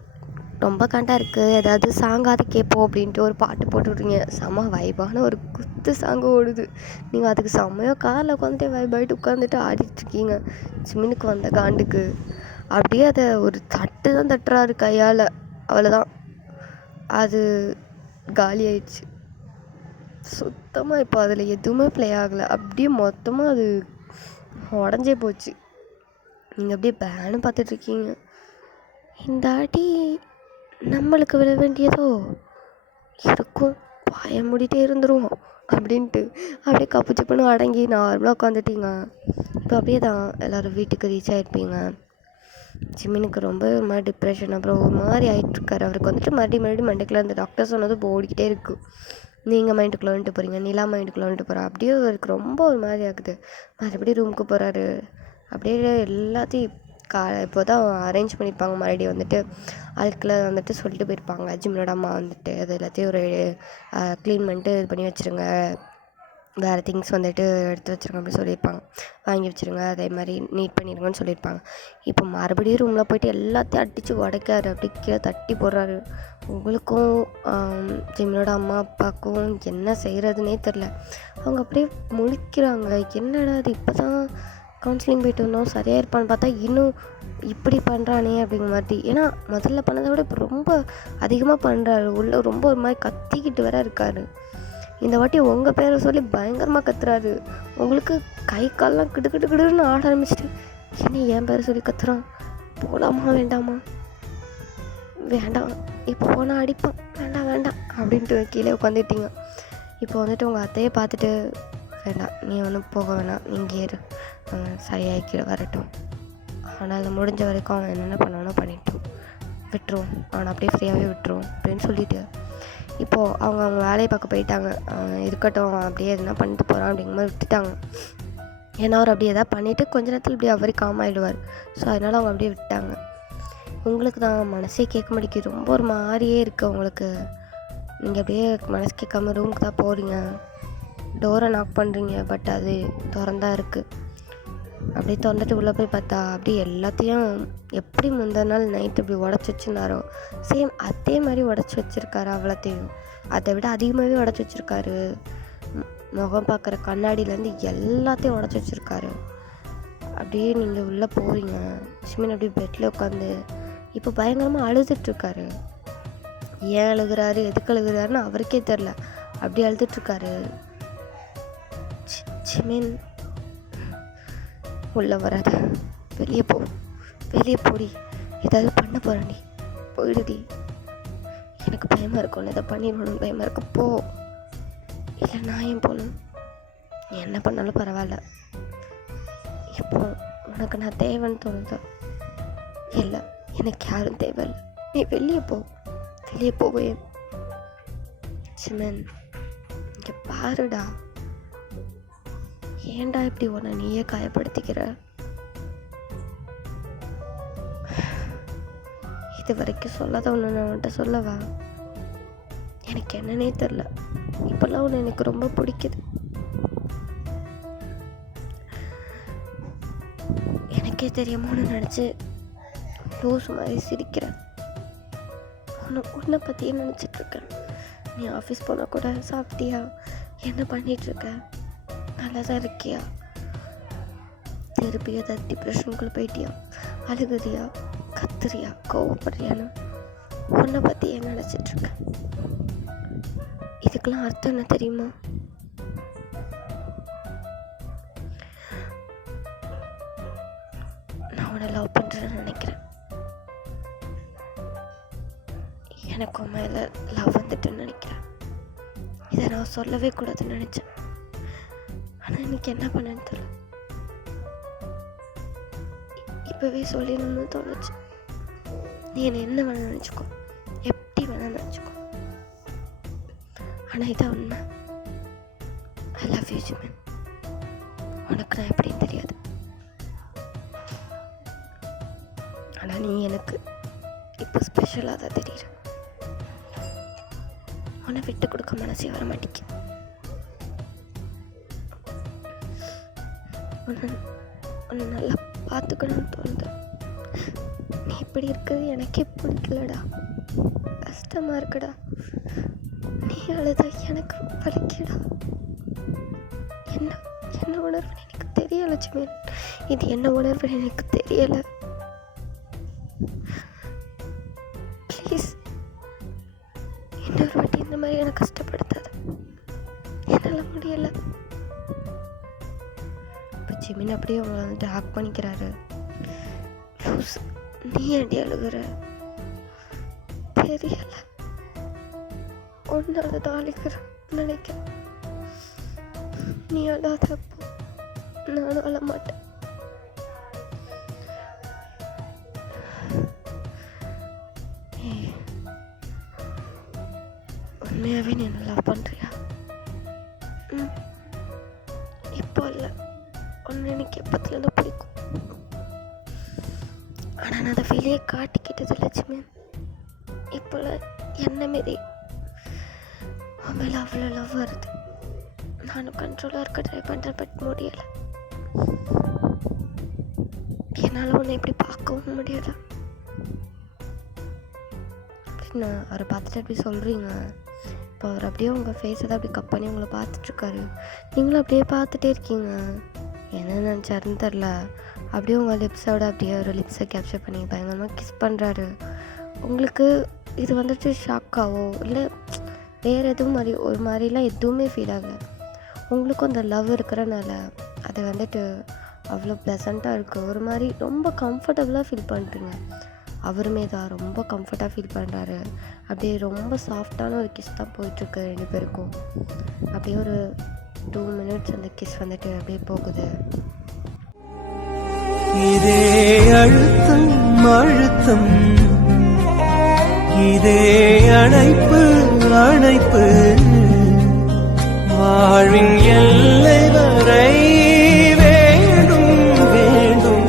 ரொம்ப காண்டாக இருக்குது, ஏதாவது சாங்காவது கேட்போம் அப்படின்ட்டு ஒரு பாட்டு போட்டுவிட்றீங்க. செம்ம வைபான ஒரு குத்து சாங்கு ஓடுது. நீங்கள் அதுக்கு செம்மையாக காரில் உட்காந்துட்டே வைபாயிட்டு உட்காந்துட்டு ஆடிட்டுருக்கீங்க. ஜிமினுக்கு வந்த காண்டுக்கு அப்படியே அதை ஒரு தட்டு தான் தட்டுறாரு கையால், அவ்வளோதான், அது காலி ஆயிடுச்சு சுத்தமாக. இப்போ அதில் எதுவுமே ப்ளே ஆகலை. அப்படியே மொத்தமாக அது உடஞ்சே போச்சு. நீங்கள் அப்படியே பேனு பார்த்துட்ருக்கீங்க. இந்த அடி நம்மளுக்கு விழ வேண்டியதோ இருக்கும், பாய மூடிட்டே இருந்துருவோம் அப்படின்ட்டு அப்படியே கப்பு சப்புன்னு அடங்கி நார்மலாக உட்காந்துட்டீங்க. இப்போ அப்படியே தான் எல்லோரும் வீட்டுக்கு ரீச் ஆகிருப்பீங்க. ஜிமினுக்கு ரொம்ப ஒரு மாதிரி டிப்ரெஷன், அப்புறம் ஒரு மாதிரி ஆகிட்டுருக்காரு. அவருக்கு வந்துட்டு மறுபடியும் மண்டைக்குள்ளே அந்த டாக்டர் சொன்னது இப்போ ஓடிக்கிட்டே இருக்குது. நீங்கள் மைண்டுக்குள்ளே வந்துட்டு போகிறீங்க, நிலா மைண்டுக்குள்ளே வந்துட்டு போகிறா. அப்படியே அவருக்கு ரொம்ப ஒரு மாதிரி ஆகுது. மறுபடியும் ரூமுக்கு போகிறாரு. அப்படியே எல்லாத்தையும் இப்போ தான் அரேஞ்ச் பண்ணியிருப்பாங்க. மறுபடியும் வந்துட்டு ஆட்களை வந்துட்டு சொல்லிட்டு போயிருப்பாங்க. ஜிம்னோட அம்மா வந்துட்டு அது எல்லாத்தையும் ஒரு க்ளீன் பண்ணிட்டு இது பண்ணி வச்சுருங்க, வேறு திங்ஸ் வந்துட்டு எடுத்து வச்சுருங்க அப்படின்னு சொல்லியிருப்பாங்க. வாங்கி வச்சுருங்க, அதே மாதிரி நீட் பண்ணிடுங்கன்னு சொல்லியிருப்பாங்க. இப்போ மறுபடியும் ரூமில் போய்ட்டு எல்லாத்தையும் அடித்து உடைக்காரு. அப்படி கீழே தட்டி போடுறாரு. உங்களுக்கும் ஜிம்னோட அம்மா அப்பாவுக்கும் என்ன செய்கிறதுனே தெரில. அவங்க அப்படியே முழிக்கிறாங்க. என்னடா அது இப்போ தான் கவுன்சிலிங் போய்ட்டு வந்தோம், சரியாக இருப்பான்னு பார்த்தா இன்னும் இப்படி பண்ணுறானே அப்படிங்கிற மாதிரி. ஏன்னா முதல்ல பண்ணதை விட இப்போ ரொம்ப அதிகமாக பண்ணுறாரு. உள்ள ரொம்ப ஒரு மாதிரி கத்திக்கிட்டு வேற இருக்காரு. இந்த வாட்டி உங்கள் பேரை சொல்லி பயங்கரமாக கத்துறாரு. உங்களுக்கு கை கால்லாம் கிடு கிடு கிடுன்னு ஆட ஆரம்பிச்சிட்டு, என்ன என் பேரை சொல்லி கத்துறான், போகலாமா வேண்டாமா, வேண்டாம் இப்போ போனால் அடிப்பான், வேண்டாம் வேண்டாம் அப்படின்ட்டு கீழே உட்காந்துட்டீங்க. இப்போ வந்துட்டு உங்கள் அத்தையை பார்த்துட்டு, வேண்டாம் நீ ஒன்றும் போக வேணாம், நீங்கள் ஏறு, சரியாகி கீழே வரட்டும், ஆனால் முடிஞ்ச வரைக்கும் அவன் என்னென்ன பண்ணானோ பண்ணிட்டோம், விட்டுருவோம், அவனை அப்படியே ஃப்ரீயாகவே விட்டுருவோம் அப்படின்னு சொல்லிட்டு இப்போது அவங்க வேலையை பார்க்க போயிட்டாங்க. இருக்கட்டும், அவன் அப்படியே எதுனா பண்ணிட்டு போகிறான் அப்படிங்கிற மாதிரி விட்டுட்டாங்க. ஏன்னா அவர் அப்படியே எதாவது பண்ணிவிட்டு கொஞ்ச நேரத்தில் இப்படி அவரே காம் ஆகிடுவார். ஸோ அதனால் அவங்க அப்படியே விட்டாங்க. உங்களுக்கு தான் மனசே கேட்க மாட்டேங்குது, ரொம்ப ஒரு மாதிரியே இருக்குது உங்களுக்கு. நீங்கள் அப்படியே மனசு கேட்காம ரூமுக்கு தான் போகிறீங்க, டோரை நாக் பண்ணுறீங்க, பட் அது திறந்தா இருக்குது. அப்படியே திறந்துட்டு உள்ளே போய் பார்த்தா அப்படியே எல்லாத்தையும் எப்படி முந்தின நாள் நைட்டு இப்படி உடச்சி வச்சுருந்தாரோ சேம் அதே மாதிரி உடச்சி வச்சுருக்காரு. அவ்வளோத்தையும் அதை விட அதிகமாகவே உடச்சி வச்சுருக்காரு. முகம் பார்க்குற கண்ணாடியிலேருந்து எல்லாத்தையும் உடச்சி வச்சுருக்காரு. அப்படியே நீங்கள் உள்ளே போகிறீங்க, அஸ்வின் அப்படியே பெட்டில் உட்காந்து இப்போ பயங்கரமாக அழுதுட்ருக்காரு. ஏன் அழுகிறாரு, எதுக்கு அழுகிறாருன்னு அவருக்கே தெரில, அப்படி அழுதுட்ருக்காரு. சிமின் உள்ளே வராத, வெளியே போ, வெளியே போடி, ஏதாவது பண்ண போகிறாண்டி, போயிடுடி, எனக்கு பயமாக இருக்கும், எதாவது பண்ணிடணும், பயமாக இருக்கு, போ, இல்லை நான் ஏன் போகணும், நீ என்ன பண்ணாலும் பரவாயில்ல, இப்போ உனக்கு நான் தேவைன்னு தோணுதா, இல்லை எனக்கு யாரும் தேவையில்லை, நீ வெளியே போ, வெளியே போவேன். சிமன் இங்கே பாருடா, ஏன்டா இப்படி உன்னை நீயே காயப்படுத்திக்கிற, இது வரைக்கும் சொல்லாத ஒன்று நான் உன்கிட்ட சொல்லவா, எனக்கு என்னன்னே தெரில, இப்போல்லாம் ஒன்று எனக்கு ரொம்ப பிடிக்குது, எனக்கே தெரியாமோன்னு நினச்சி லூஸ் மாதிரி சிரிக்கிறேன். உன்னை பற்றியே நினச்சிட்ருக்கேன். நீ ஆஃபீஸ் போனால் கூட சாப்பிட்டியா, என்ன பண்ணிகிட்ருக்க, நல்லா தான் இருக்கியா, திருப்பி ஏதாவது டிப்ரெஷனுக்குள்ளே போயிட்டியா, அழுகுறியா, கத்துறியா, கோவப்படுறியான்னு உன்னை பற்றி ஏன் நினச்சிட்ருக்கேன். இதுக்கெல்லாம் அர்த்தம் என்ன தெரியுமா, நான் உன்னை லவ் பண்ணுறேன்னு நினைக்கிறேன், எனக்கு உன் மேலே லவ் வந்துட்டுன்னு நினைக்கிறேன். இதை நான் சொல்லவே கூடாதுன்னு நினச்சேன், ஆனால் எனக்கு என்ன பண்ணேன்னு தெரியல, இப்போவே சொல்லணும்னு தோணுச்சு. நீ என்னை என்ன வேணால் நினச்சிக்கோ, எப்படி வேணால் நினச்சிக்கோ, ஆனால் இதான் உண்மை. ஐ லவ் யூ ஜிமன். உனக்கு நான் எப்படின்னு தெரியாது, ஆனால் நீ எனக்கு இப்போ ஸ்பெஷலாக தான் தெரியுற. உன்னை விட்டு கொடுக்க மனசே வர மாட்டேங்குது. உன்னை நல்லா பார்த்துக்கணும்னு தோணுது. நீ இப்படி இருக்கிறது எனக்கே பிடிக்கலடா, கஷ்டமாக இருக்குடா, நீ அழுத எனக்கு வலிக்கடா. என்ன என்ன உணர்வுன்னு எனக்கு தெரியலை ஜிமன், இது என்ன உணர்வுன்னு எனக்கு தெரியலை. ப்ளீஸ் இன்னொரு வாட்டி இந்த மாதிரி எனக்கு கஷ்டப்படுத்தாது, என்னால் முடியலை. இப்போ ஜிமின் அப்படியே அவங்கள வந்துட்டு ஹாக் பண்ணிக்கிறாரு. லூஸ், நீ ஏன்டி அழுகுற, தெரியலை, ஒன்னால தான் அழுகிறேன் நினைக்கிறேன், நீ அழாதப்போ நானும் அழமாட்டேன். உண்மையாகவே நீ என்ன லவ் பண்ணுறியா? இப்போ இல்லை, ஒன்று எனக்கு எப்பத்துலேருந்து பிடிக்கும், ஆனால் நான் அதை வெளியே காட்டிக்கிட்டது லட்சுமி. இப்போல்லாம் என்ன மாரி உன் மேலே அவ்வளோ லவ் வருது, நானும் கண்ட்ரோலாக இருக்க ட்ரை பண்ணுறேன், பட் முடியலை. என்னால் உன்னை இப்படி பார்க்கவும் முடியலை அப்படின்னு அவரை பார்த்துட்டு அப்படி சொல்கிறீங்க. இப்போ அவர் அப்படியே உங்கள் ஃபேஸை தான் அப்படி கப் பண்ணி உங்களை பார்த்துட்ருக்காரு. நீங்களும் அப்படியே பார்த்துட்டே இருக்கீங்க, என்ன நினச்சாருன்னு தெரில. அப்படியே உங்கள் லிப்ஸோட அப்படியே ஒரு லிப்ஸை கேப்சர் பண்ணி பயங்கரமாக கிஸ் பண்ணுறாரு. உங்களுக்கு இது வந்துட்டு ஷாக்காவோ இல்லை வேறு எதுவும் மாதிரி ஒரு மாதிரிலாம் எதுவுமே ஃபீல் ஆகலை. உங்களுக்கும் அந்த லவ் இருக்கிறனால அது வந்துட்டு அவ்வளோ ப்ளசண்ட்டாக இருக்குது. ஒரு மாதிரி ரொம்ப கம்ஃபர்டபுளாக ஃபீல் பண்ணுறீங்க. அவருமே தான் ரொம்ப கம்ஃபர்ட்டாக ஃபீல் பண்ணுறாரு. அப்படியே ரொம்ப சாஃப்டான ஒரு கிஸ் தான் போயிட்டுருக்கு 2 பேருக்கும். அப்படியே ஒரு 2 மினிட்ஸ் அந்த கிஸ் வந்துட்டு அப்படியே போகுது. இதே அழுத்தம் அழுத்தம், இதே அணைப்பு அணைப்பு, வாழ்வின் எல்லை வரை வேண்டும் வேண்டும்,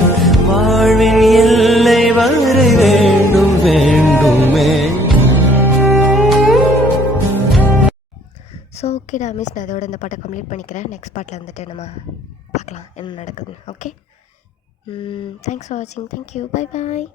வாழ்வின் எல்லை வரை வேண்டும் வேண்டுமே. ஸோ ஓகே டாமிஸ், நான் இதோட இந்த பாட்டை கம்ப்ளீட் பண்ணிக்கிறேன். நெக்ஸ்ட் பாட்டில் வந்துட்டு நம்ம பார்க்கலாம் என்ன நடக்குதுன்னு. ஓகே, தேங்க்ஸ் ஃபார் வாட்சிங். தேங்க்யூ. Bye bye.